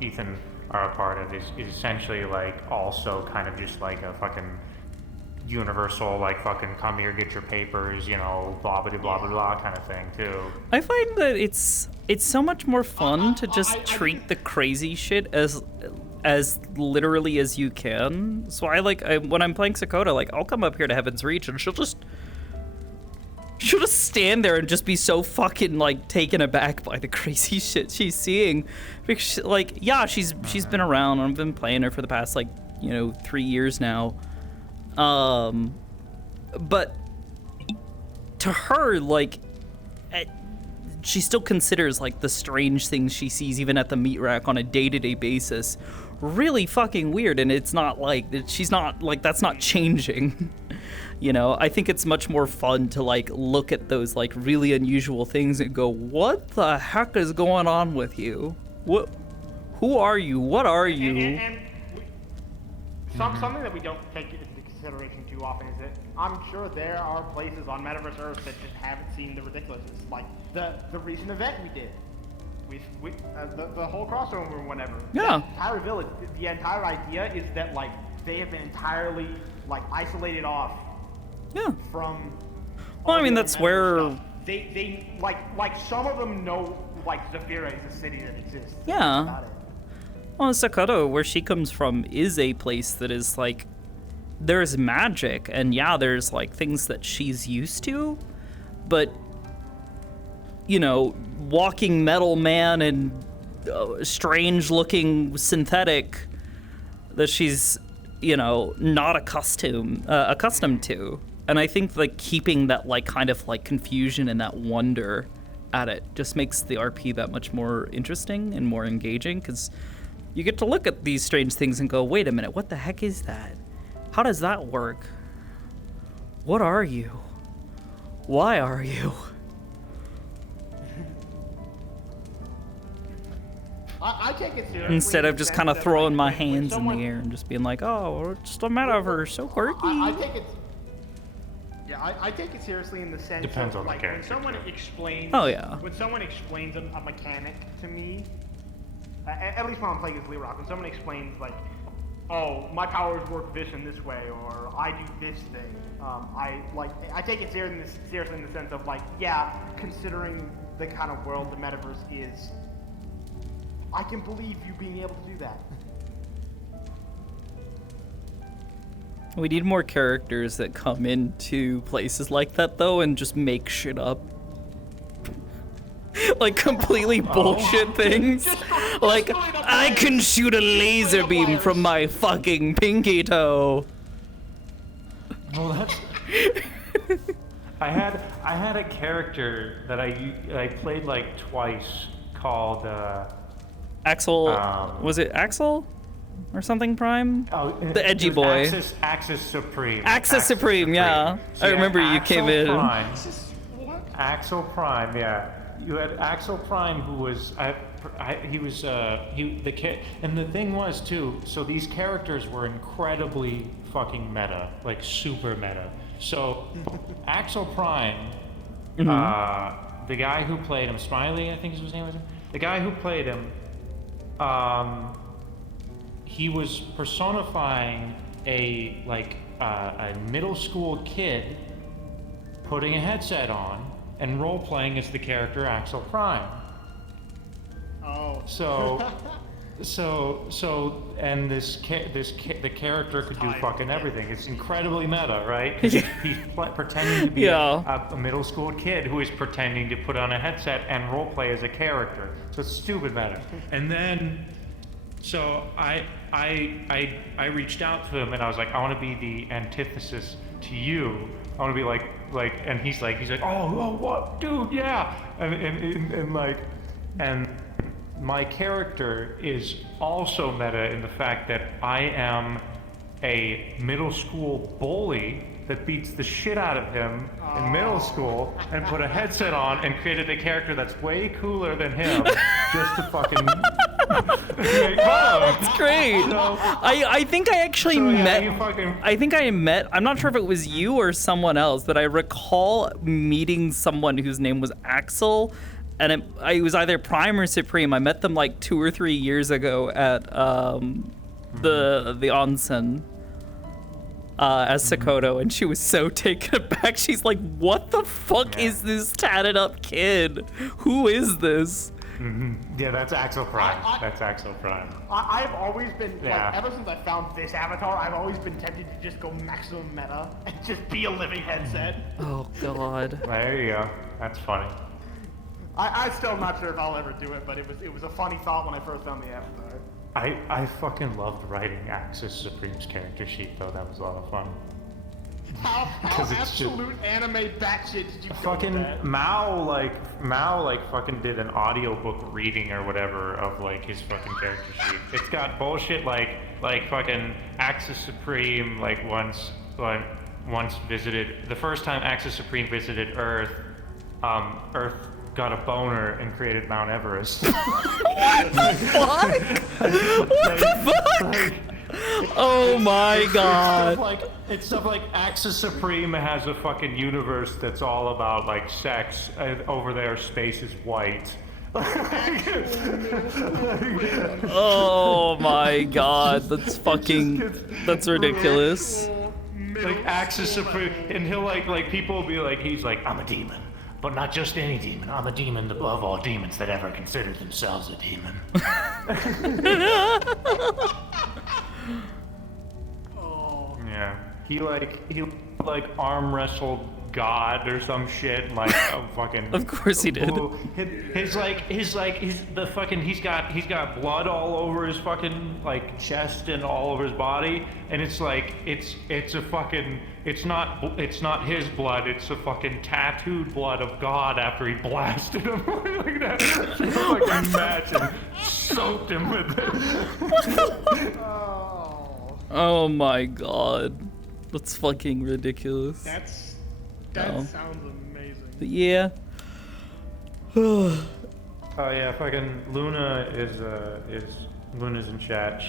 Ethan are a part of is essentially like also kind of just like a fucking universal, like, fucking come here, get your papers, you know, blah blah blah blah blah kind of thing too. I find that it's so much more fun to just treat the crazy shit as literally as you can. So when I'm playing Sakota, like, I'll come up here to Heaven's Reach and she'll just stand there and just be so fucking like taken aback by the crazy shit she's seeing, because like, yeah, she's been around, and I've been playing her for the past, like, you know, 3 years now. But to her, like, she still considers, like, the strange things she sees even at the meat rack on a day-to-day basis really fucking weird, and it's not like, she's not, like, that's not changing. You know, I think it's much more fun to like look at those like really unusual things and go, what the heck is going on with you? Who are you? What are you? And something that we don't take into consideration too often is that I'm sure there are places on Metaverse Earth that just haven't seen the ridiculousness. Like the recent event we did. The whole crossover or whatever. Yeah. The entire village, the entire idea is that like they have been entirely like isolated off. Yeah. From. Well, I mean that's where. Stuff. They like some of them know like Zafira is a city that exists. Yeah. About it. Well, Sakura, where she comes from, is a place that is like, there's magic, and yeah, there's like things that she's used to, but you know, walking metal man and strange-looking synthetic that she's, you know, not accustomed to. And I think like keeping that like kind of like confusion and that wonder at it just makes the RP that much more interesting and more engaging, because you get to look at these strange things and go, wait a minute, what the heck is that? How does that work? What are you? Why are you? I take it seriously. Instead of just kind of throwing my hands in someone, the air and just being like, oh, it's just a metaverse, so quirky. I take it. Yeah, I take it seriously in the sense Depends of on the like character, when someone explains. Oh, yeah. When someone explains a mechanic to me, at least when I'm playing as Lerock, when someone explains like, oh, my powers work this and this way, or I do this thing, I take it seriously in the sense of like, yeah, considering the kind of world the metaverse is, I can believe you being able to do that. We need more characters that come into places like that, though, and just make shit up. Like, completely bullshit things. Like, I can shoot a laser beam from my fucking pinky toe. Well, that's... I had a character that I played like twice called... Axel... was it Axel? Or something Prime? Oh, the edgy boy. Axis Supreme. Axis Supreme, yeah. So I remember you came in. Axel Prime, yeah. You had Axel Prime, who was the kid, and the thing was too. So these characters were incredibly fucking meta, like super meta. So Axel Prime, the guy who played him, Smiley, I think his name was. The guy who played him, he was personifying a middle school kid putting a headset on and role-playing as the character Axel Prime. Oh. And the character could do fucking everything. It's incredibly meta, right? He's pretending to be a middle school kid who is pretending to put on a headset and role-play as a character. So it's stupid meta. And then, so I reached out to him and I was like, I want to be the antithesis to you. I want to be like, and he's like, oh, what, dude, yeah, and my character is also meta in the fact that I am a middle school bully that beats the shit out of him in middle school and put a headset on and created a character that's way cooler than him just to fucking That's great. So, I think I actually met. I think I met. I'm not sure if it was you or someone else, but I recall meeting someone whose name was Axel, and it was either Prime or Supreme. I met them like 2 or 3 years ago at the onsen as Sakoto, and she was so taken aback. She's like, "What the fuck is this tatted up kid? Who is this?" Yeah, that's Axel Prime. That's Axel Prime. I've always been, like, ever since I found this avatar, I've always been tempted to just go maximum meta and just be a living headset. Oh, God. There you go. That's funny. I'm still not sure if I'll ever do it, but it was a funny thought when I first found the avatar. I fucking loved writing Axis Supreme's character sheet, though. That was a lot of fun. How absolute anime batshit did you go fucking with that? Mao fucking did an audiobook reading or whatever of like his fucking character sheet. It's got bullshit like fucking Axis Supreme like once once visited, the first time Axis Supreme visited Earth, Earth got a boner and created Mount Everest. What the fuck? What the fuck? Oh my god. It's stuff like Axis Supreme has a fucking universe that's all about like sex. Over there, space is white. Oh my god, that's ridiculous. Like Axis Supreme, and he'll like people will be like, he's like, I'm a demon, but not just any demon. I'm a demon above all demons that ever considered themselves a demon. Yeah, he arm wrestled God or some shit, like a fucking. Of course he did. He's got blood all over his fucking like chest and all over his body, and it's like it's a fucking it's not his blood, it's a fucking tattooed blood of God after he blasted him like that. Fucking match and soaked him with it. Oh my god, that's fucking ridiculous. That sounds amazing. But yeah. Oh yeah, fucking Luna is Luna's in chat.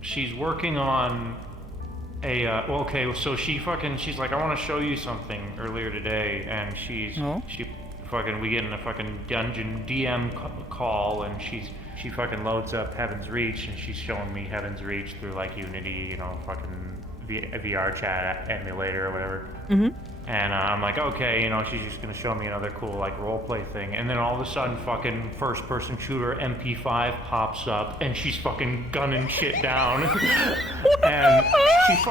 She's working on a so she's like, I want to show you something earlier today, and we get in a fucking dungeon DM call, and she fucking loads up Heaven's Reach, and she's showing me Heaven's Reach through like Unity, you know, fucking VR chat emulator or whatever. Mm-hmm. And I'm like, okay, you know, she's just gonna show me another cool like roleplay thing, and then all of a sudden, fucking first-person shooter MP5 pops up, and she's fucking gunning shit down. And she's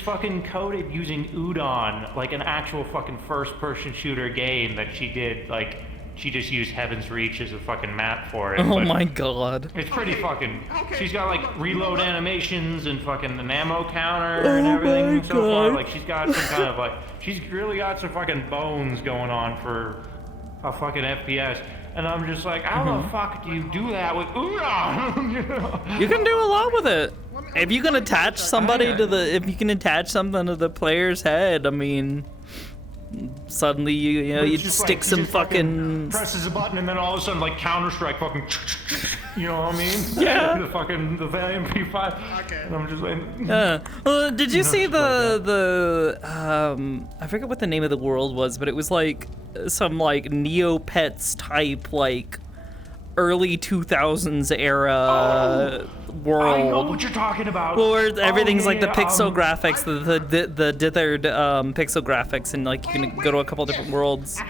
fucking coded using Udon, like an actual fucking first-person shooter game that she did like. She just used Heaven's Reach as a fucking map for it. Oh my god. It's pretty fucking... She's got like reload animations and fucking an ammo counter and everything so far. Like she's got some kind of like... She's really got some fucking bones going on for a fucking FPS. And I'm just like, how the fuck do you do that with Udon? You know? You can do a lot with it. If you can attach somebody if you can attach something to the player's head, I mean... Suddenly, you stick like, some fucking presses a button, and then all of a sudden, like Counter-Strike, fucking, you know what I mean? Yeah. the MP5. Okay. And I'm just like. Did you see the I forget what the name of the world was, but it was like some like Neopets type like early 2000s era world. I know what you're talking about. Where everything's like the pixel graphics, the dithered pixel graphics, and like you can go to a couple different worlds.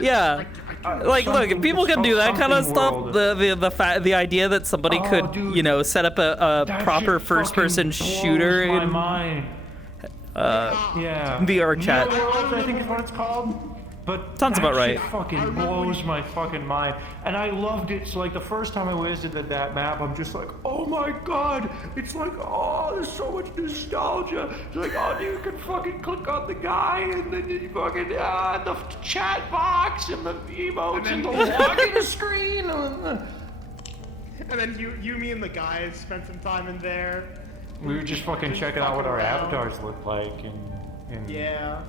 Yeah. Like, look, if people can do that kind of stuff, the idea that somebody could, set up a proper first-person shooter in VR chat. I think is what it's called. But sounds about right. Shit fucking blows my fucking mind, and I loved it. So like the first time I visited that map, I'm just like, oh my god! It's like, oh, there's so much nostalgia. It's like, oh, you can fucking click on the guy, and then you fucking the chat box and the emotes and the login screen. And then you, me, and the guys spent some time in there. We were just fucking checking out what our avatars look like, and yeah.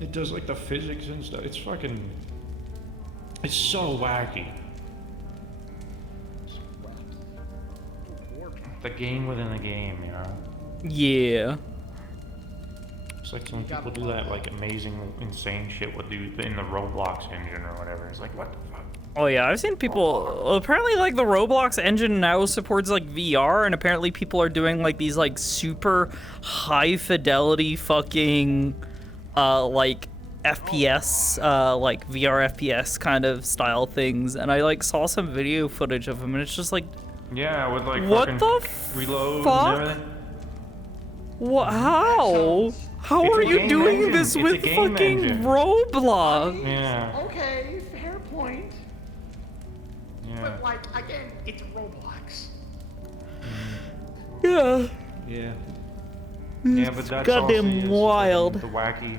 It does like the physics and stuff. It's fucking... It's so wacky. The game within the game, you know? Yeah. It's like when people do that like amazing, insane shit with in the Roblox engine or whatever. It's like, what the fuck? Oh yeah, I've seen people, apparently like the Roblox engine now supports like VR, and apparently people are doing like these like super high fidelity fucking like FPS, like VR FPS kind of style things, and I like saw some video footage of them, and it's just like, yeah, with like what the reloads fuck? and everything. What? How? How are you doing this with fucking engine. Roblox? Yeah. Okay, fair point. Yeah. But like, again, it's Roblox. Yeah. Yeah. Yeah, but that's goddamn wild. The wacky.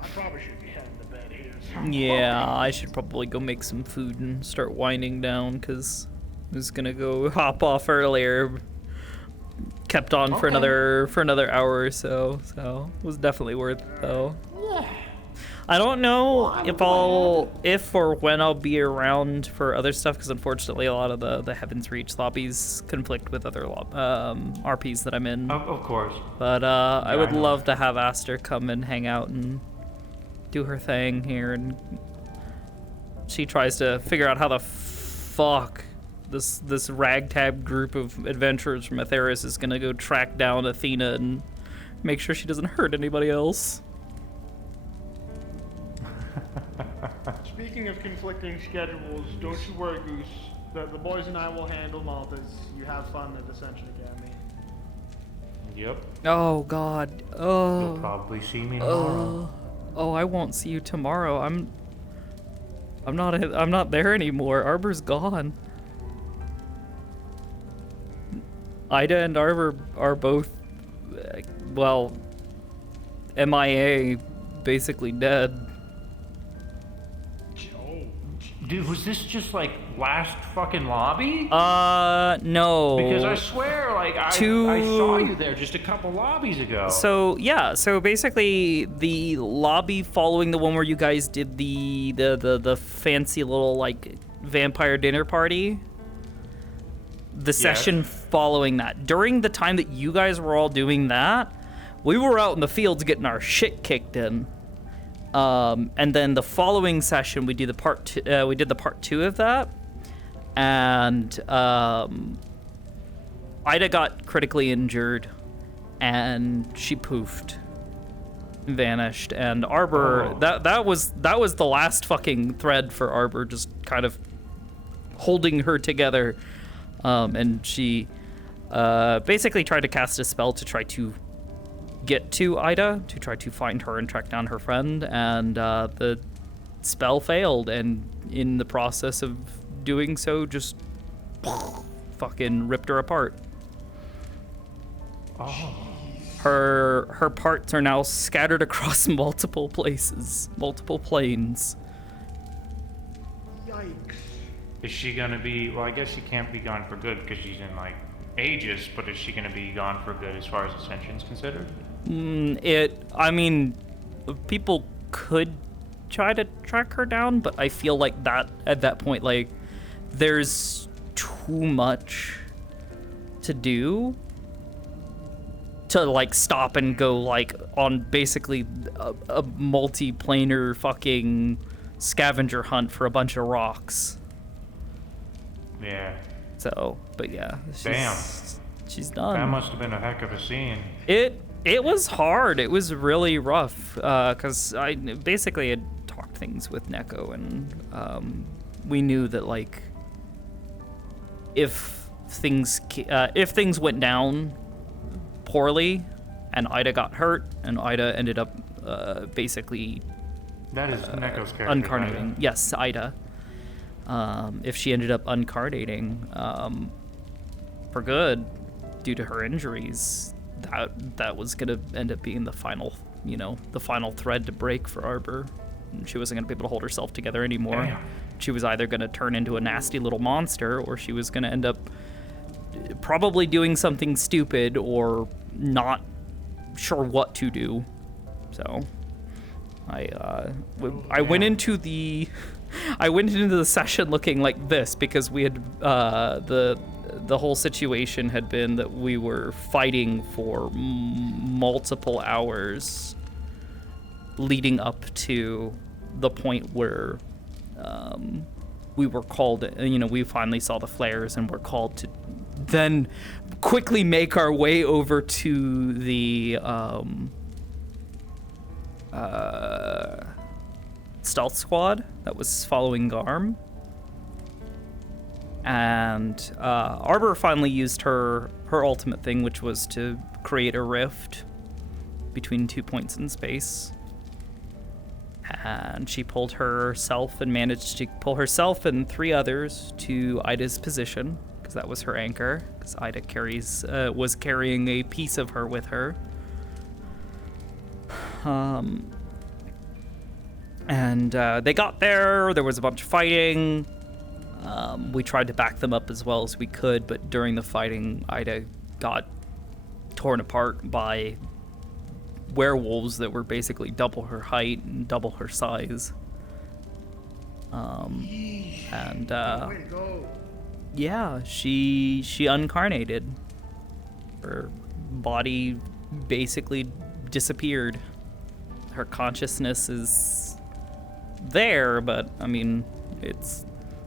I probably should be heading to bed here Yeah, I should probably go make some food and start winding down, because I was gonna go hop off earlier. Kept on for another hour or so, so it was definitely worth it though. I don't know if or when I'll be around for other stuff, because unfortunately a lot of the Heaven's Reach lobbies conflict with other RPs that I'm in. Of course. But I would love to have Aster come and hang out and do her thing here, and she tries to figure out how the fuck this ragtag group of adventurers from Atheris is gonna go track down Athena and make sure she doesn't hurt anybody else. Speaking of conflicting schedules, don't you worry, Goose. The boys and I will handle Malta's. You have fun at Ascension Academy. Yep. Oh God. Oh. You'll probably see me tomorrow. Oh, I won't see you tomorrow. I'm not there anymore. Arbor's gone. Ida and Arbor are both, well, MIA, basically dead. Dude, was this just like last fucking lobby? No. Because I swear, like, I saw you there just a couple lobbies ago. So, yeah, so basically the lobby following the one where you guys did the fancy little, like, vampire dinner party, the session following that. During the time that you guys were all doing that, we were out in the fields getting our shit kicked in. And then the following session, we did the part two of that, and Ida got critically injured, and she poofed, vanished, and Arbor that was the last fucking thread for Arbor, just kind of holding her together, and she basically tried to cast a spell to try to get to Ida, to try to find her and track down her friend, and the spell failed, and in the process of doing so, just fucking ripped her apart. Her parts are now scattered across multiple places, multiple planes. Yikes. Is she gonna be, well, I guess she can't be gone for good because she's in, like, Aegis, but is she gonna be gone for good as far as Ascension's considered? I mean, people could try to track her down, but I feel like that at that point, like, there's too much to do to, like, stop and go, like, on basically a multi-planar fucking scavenger hunt for a bunch of rocks. Yeah. So, but yeah. She's done. That must have been a heck of a scene. It was hard. It was really rough, because I basically had talked things with Neko, and we knew that, like, if things went down poorly, and Ida got hurt, and Ida ended up basically that is Neko's character. Uncarnating. Yes, Ida. If she ended up uncarnating for good due to her injuries, that was gonna end up being the final thread to break for Arbor. And she wasn't gonna be able to hold herself together anymore. Damn. She was either gonna turn into a nasty little monster, or she was gonna end up probably doing something stupid or not sure what to do. So I went into the session looking like this, because we had the whole situation had been that we were fighting for multiple hours leading up to the point where we were called, we finally saw the flares and were called to then quickly make our way over to the stealth squad that was following Garm. And Arbor finally used her ultimate thing, which was to create a rift between 2 points in space. And she pulled herself and managed to pull herself and 3 others to Ida's position, because that was her anchor, because Ida was carrying a piece of her with her. And they got there. There was a bunch of fighting. We tried to back them up as well as we could, but during the fighting, Ida got torn apart by werewolves that were basically double her height and double her size. Yeah, she uncarnated. Her body basically disappeared. Her consciousness is there, but I mean,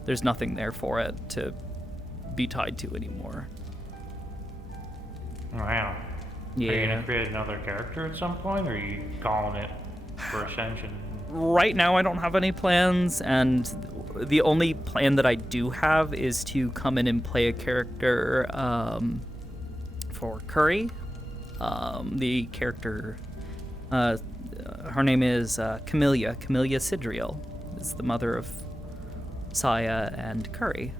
there's nothing there for it to be tied to anymore. Wow. Yeah. Are you gonna create another character at some point, or are you calling it for Ascension? Right now, I don't have any plans, and the only plan that I do have is to come in and play a character for Curry. The character, her name is Camellia Sidriel, is the mother of Saya and Curry.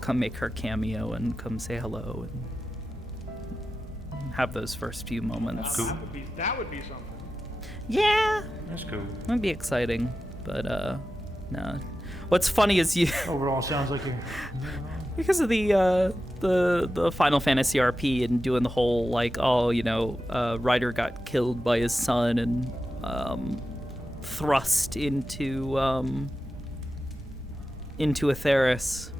Come make her cameo and come say hello and have those first few moments. Cool. That would be something. Yeah. That's cool. That'd be exciting, but no. What's funny is you overall sounds like you're because of the Final Fantasy RP and doing the whole like, oh, you know, Ryder got killed by his son and thrust into Atheris.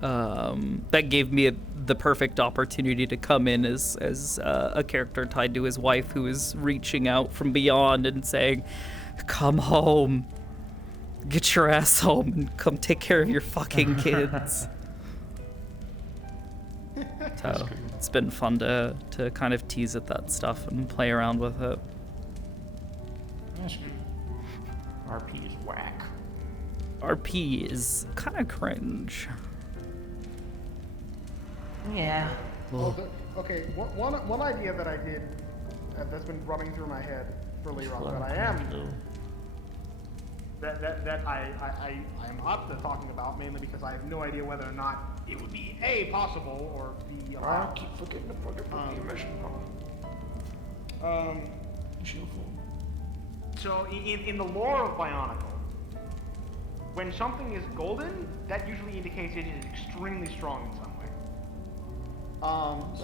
That gave me the perfect opportunity to come in as a character tied to his wife who is reaching out from beyond and saying, come home, get your ass home and come take care of your fucking kids. So it's been fun to kind of tease at that stuff and play around with it. RP is whack. RP is kind of cringe. Yeah. Okay, one idea that I did that's been running through my head for Lerock that I am that I am up to talking about, mainly because I have no idea whether or not it would be A, possible, or B, allowed. I keep forgetting to put it on the mission So in the lore of Bionicle, when something is golden, that usually indicates it is extremely strong in some way.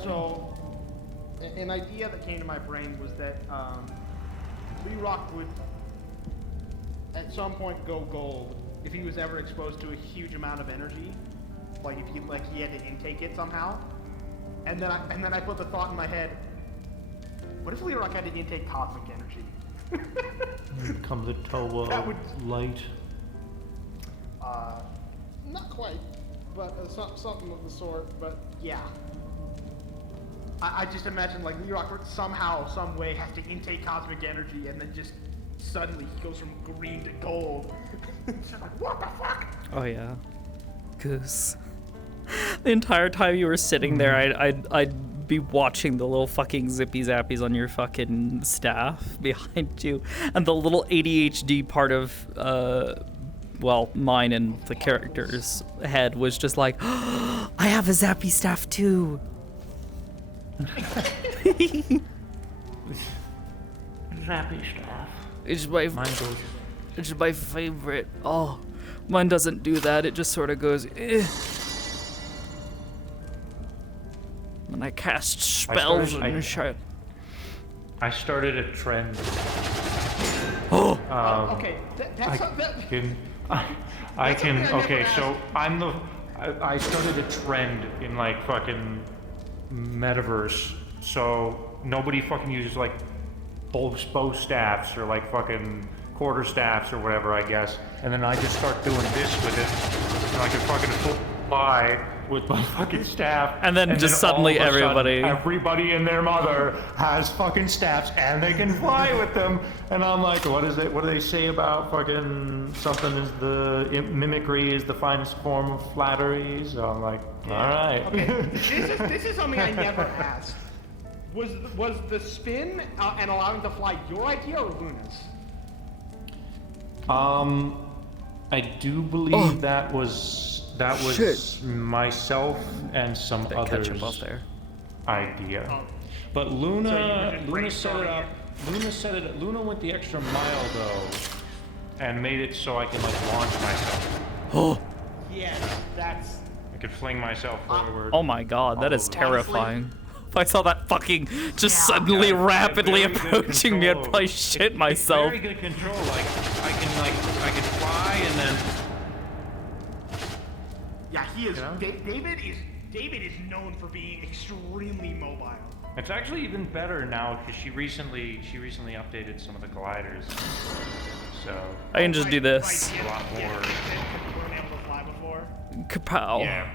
So an idea that came to my brain was that Lerock would at some point go gold if he was ever exposed to a huge amount of energy, like if he had to intake it somehow. And then I put the thought in my head, what if Lerock had to intake cosmic energy? Become the Toa light. Not quite, but something of the sort. But yeah, I just imagine like Lerock somehow, some way has to intake cosmic energy, and then just suddenly he goes from green to gold. It's just like, what the fuck? Oh yeah, Goose. The entire time you were sitting there, I'd be watching the little fucking zippy zappies on your fucking staff behind you, and the little ADHD part of mine and the character's head was just like, oh, I have a zappy staff too. Zappy staff. It's my favorite. Oh, mine doesn't do that. It just sort of goes, eh. When I cast spells and shit. I started a trend. Oh. Okay, that's I started a trend in like fucking Metaverse, so nobody fucking uses like bow staffs or like fucking quarter staffs or whatever, I guess, and then I just start doing this with it, and I can fucking fly with my fucking staff, and then just suddenly everybody and their mother has fucking staffs and they can fly with them, and I'm like, what do they say about fucking something is the mimicry is the finest form of flattery? So I'm like, all right. Okay, this is something I never asked. Was the spin and allowing to fly your idea or Luna's? I do believe that was myself and some others' idea. But Luna set it up. Luna said it. Luna went the extra mile though, and made it so I can like launch myself. Oh. Yes, that's. I could fling myself forward. Oh my god, that is terrifying. If I saw that fucking just suddenly rapidly approaching me, I'd probably shit myself. Very good control. Like I can fly and then. Yeah, he is. David is known for being extremely mobile. It's actually even better now because she recently updated some of the gliders. So I can just do this. A lot more. Weren't able to fly before. Kapow. Yeah.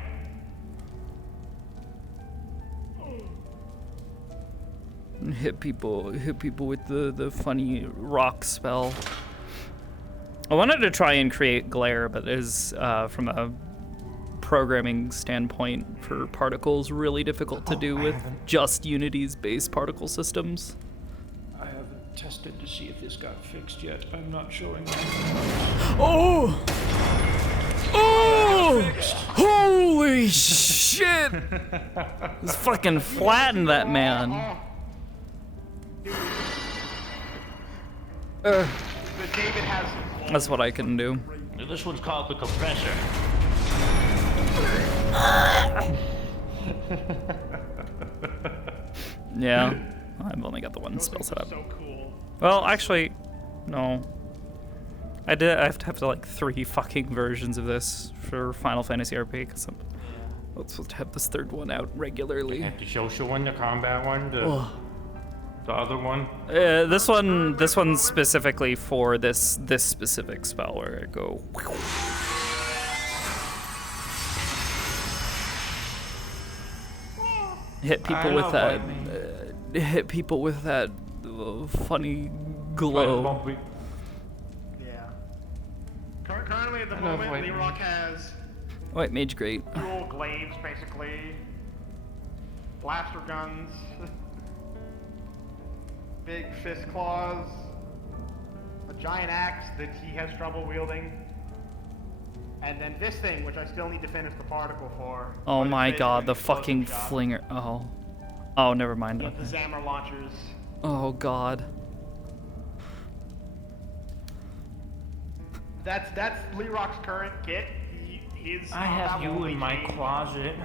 Hit people with the funny rock spell. I wanted to try and create glare, but it is from a programming standpoint for particles really difficult to do with just Unity's base particle systems. I haven't tested to see if this got fixed yet. I'm not showing. Oh! Oh! Holy shit! Just fucking flattened that man. But David has. That's what I can do. This one's called the compressor. Yeah, I've only got the one spell set up. So cool. Well, actually, no. I have to like 3 fucking versions of this for Final Fantasy RP because I'm supposed to have this 3rd one out regularly. The social one, the combat one, the other one. This one's specifically for this specific spell where I go. Hit people with that. Hit people with that funny glow. Yeah. Currently at the moment, Lerock has White Mage Great. dual glaives, basically. Blaster guns. Big fist claws. A giant axe that he has trouble wielding. And then this thing, which I still need to finish the particle for. Oh but my it's god, the basically fucking shot. flinger. Oh, never mind. The Zammer launchers. Oh god. That's Lerock's current kit. His I have you in my closet.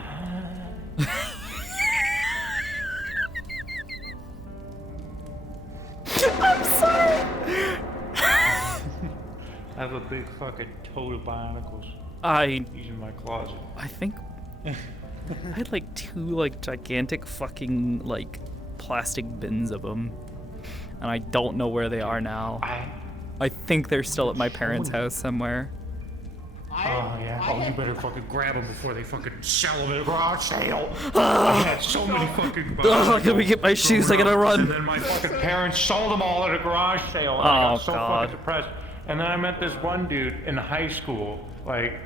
I'm sorry. I have a big fucking tote of bionicles. He's in my closet. I think I had like 2 like gigantic fucking like plastic bins of them, and I don't know where they are now. I think they're still at my parents' house somewhere. Oh yeah. Oh, you better fucking grab them before they fucking sell them at a garage sale. I had so many fucking. Let me get my shoes. I gotta run. And then my fucking parents sold them all at a garage sale. And I got so fucking depressed. And then I met this one dude in high school, like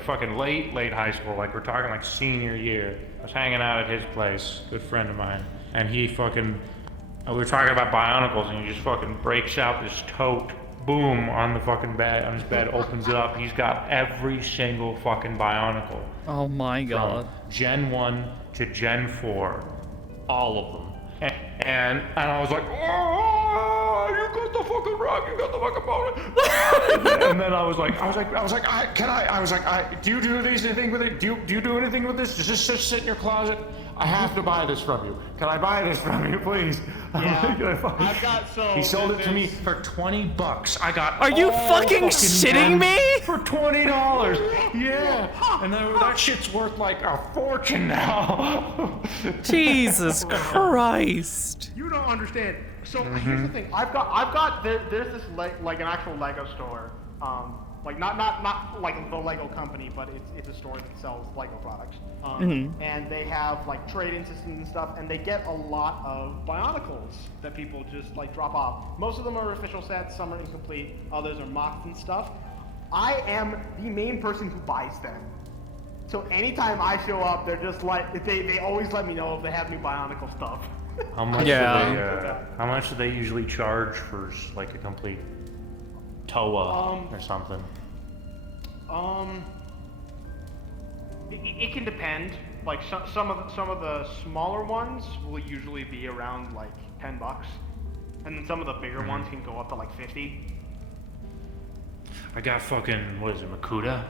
fucking late high school. Like we're talking like senior year. I was hanging out at his place, good friend of mine, and he fucking. We were talking about bionicles, and he just fucking breaks out this tote. Boom, on the fucking bed, on his bed, opens it up. He's got every single fucking bionicle. Oh my god. From Gen 1 to Gen 4. All of them. And I was like, oh, you got the fucking rock, you got the fucking bonus. And then I was like, do you do anything with it? Do you do anything with this? Does this just sit in your closet? I have to buy this from you. Can I buy this from you, please? Yeah. I've got He sold it to me for $20. I got. Are you fucking shitting me? For $20. Yeah. And that shit's worth like a fortune now. Jesus Christ. You don't understand. So here's the thing. I've got there's this like an actual Lego store. Like not like the Lego company, but it's a store that sells Lego products. And they have like trade-in systems and stuff, and they get a lot of Bionicles that people just like drop off. Most of them are official sets, some are incomplete, others are mocked and stuff. I am the main person who buys them. So anytime I show up, they're just like they always let me know if they have new Bionicle stuff. How much? How much do they usually charge for like a complete Toa or something? It can depend. Like some of the smaller ones will usually be around like $10. And then some of the bigger ones can go up to like 50. I got fucking, what is it, Makuta?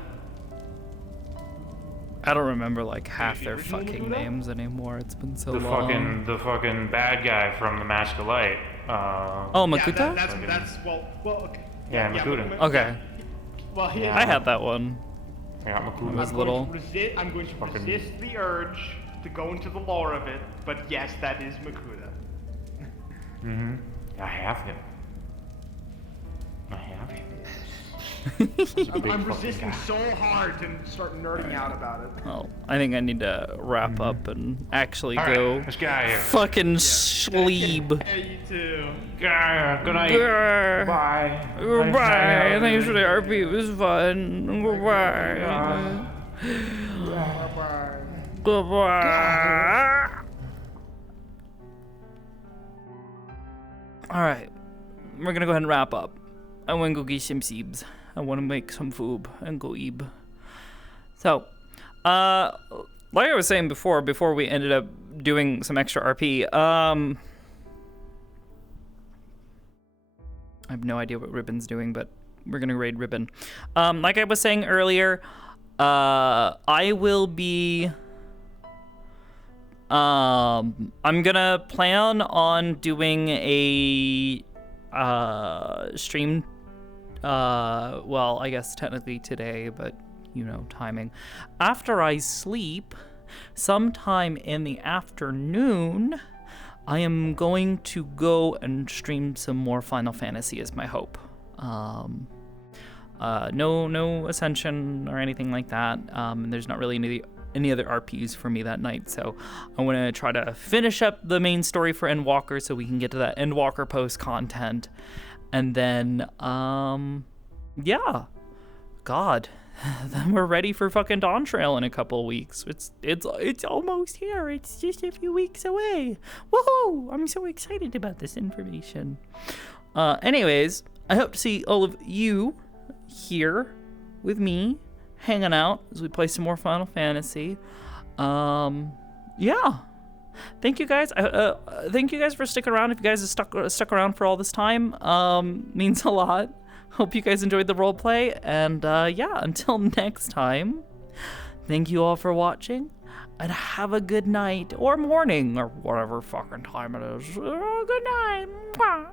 I don't remember like half the their original fucking Makuta? names anymore. It's been so The long. fucking bad guy from the Mask of Light. Oh, Makuta? Yeah, that's well, okay. Yeah, Makuta. Okay. Well, I had that one. I got When Makuta. I was little. I'm going to resist the urge to go into the lore of it, but yes, that is Makuta. Mm-hmm. I have him. I have him. I'm resisting so hard to start nerding out about it. Well, I think I need to wrap up and actually All right, go let's get out of here. fucking sleep. Yeah, you too. Good night. Grr. Bye. Goodbye. Thanks for the RP. It was fun. Goodbye. Goodbye. All right, we're gonna go ahead and wrap up. I want to go get some seebs. I want to make some food and go eat. So, like I was saying before we ended up doing some extra RP, I have no idea what Ribbon's doing, but we're gonna raid Ribbon. Like I was saying earlier, I will be. I'm gonna plan on doing a stream. Well, I guess technically today, but you know, timing. After I sleep, sometime in the afternoon, I am going to go and stream some more Final Fantasy is my hope. No Ascension or anything like that. There's not really any other RPs for me that night, so I want to try to finish up the main story for Endwalker so we can get to that Endwalker post content. And then, yeah, God, then we're ready for fucking Dawn Trail in a couple of weeks. It's almost here. It's just a few weeks away. Woohoo! I'm so excited about this information. Anyways, I hope to see all of you here with me, hanging out as we play some more Final Fantasy. Yeah. Thank you guys. Thank you guys for sticking around. If you guys have stuck around for all this time, means a lot. Hope you guys enjoyed the roleplay. And yeah, until next time, thank you all for watching, and have a good night or morning or whatever fucking time it is. Good night. Mwah.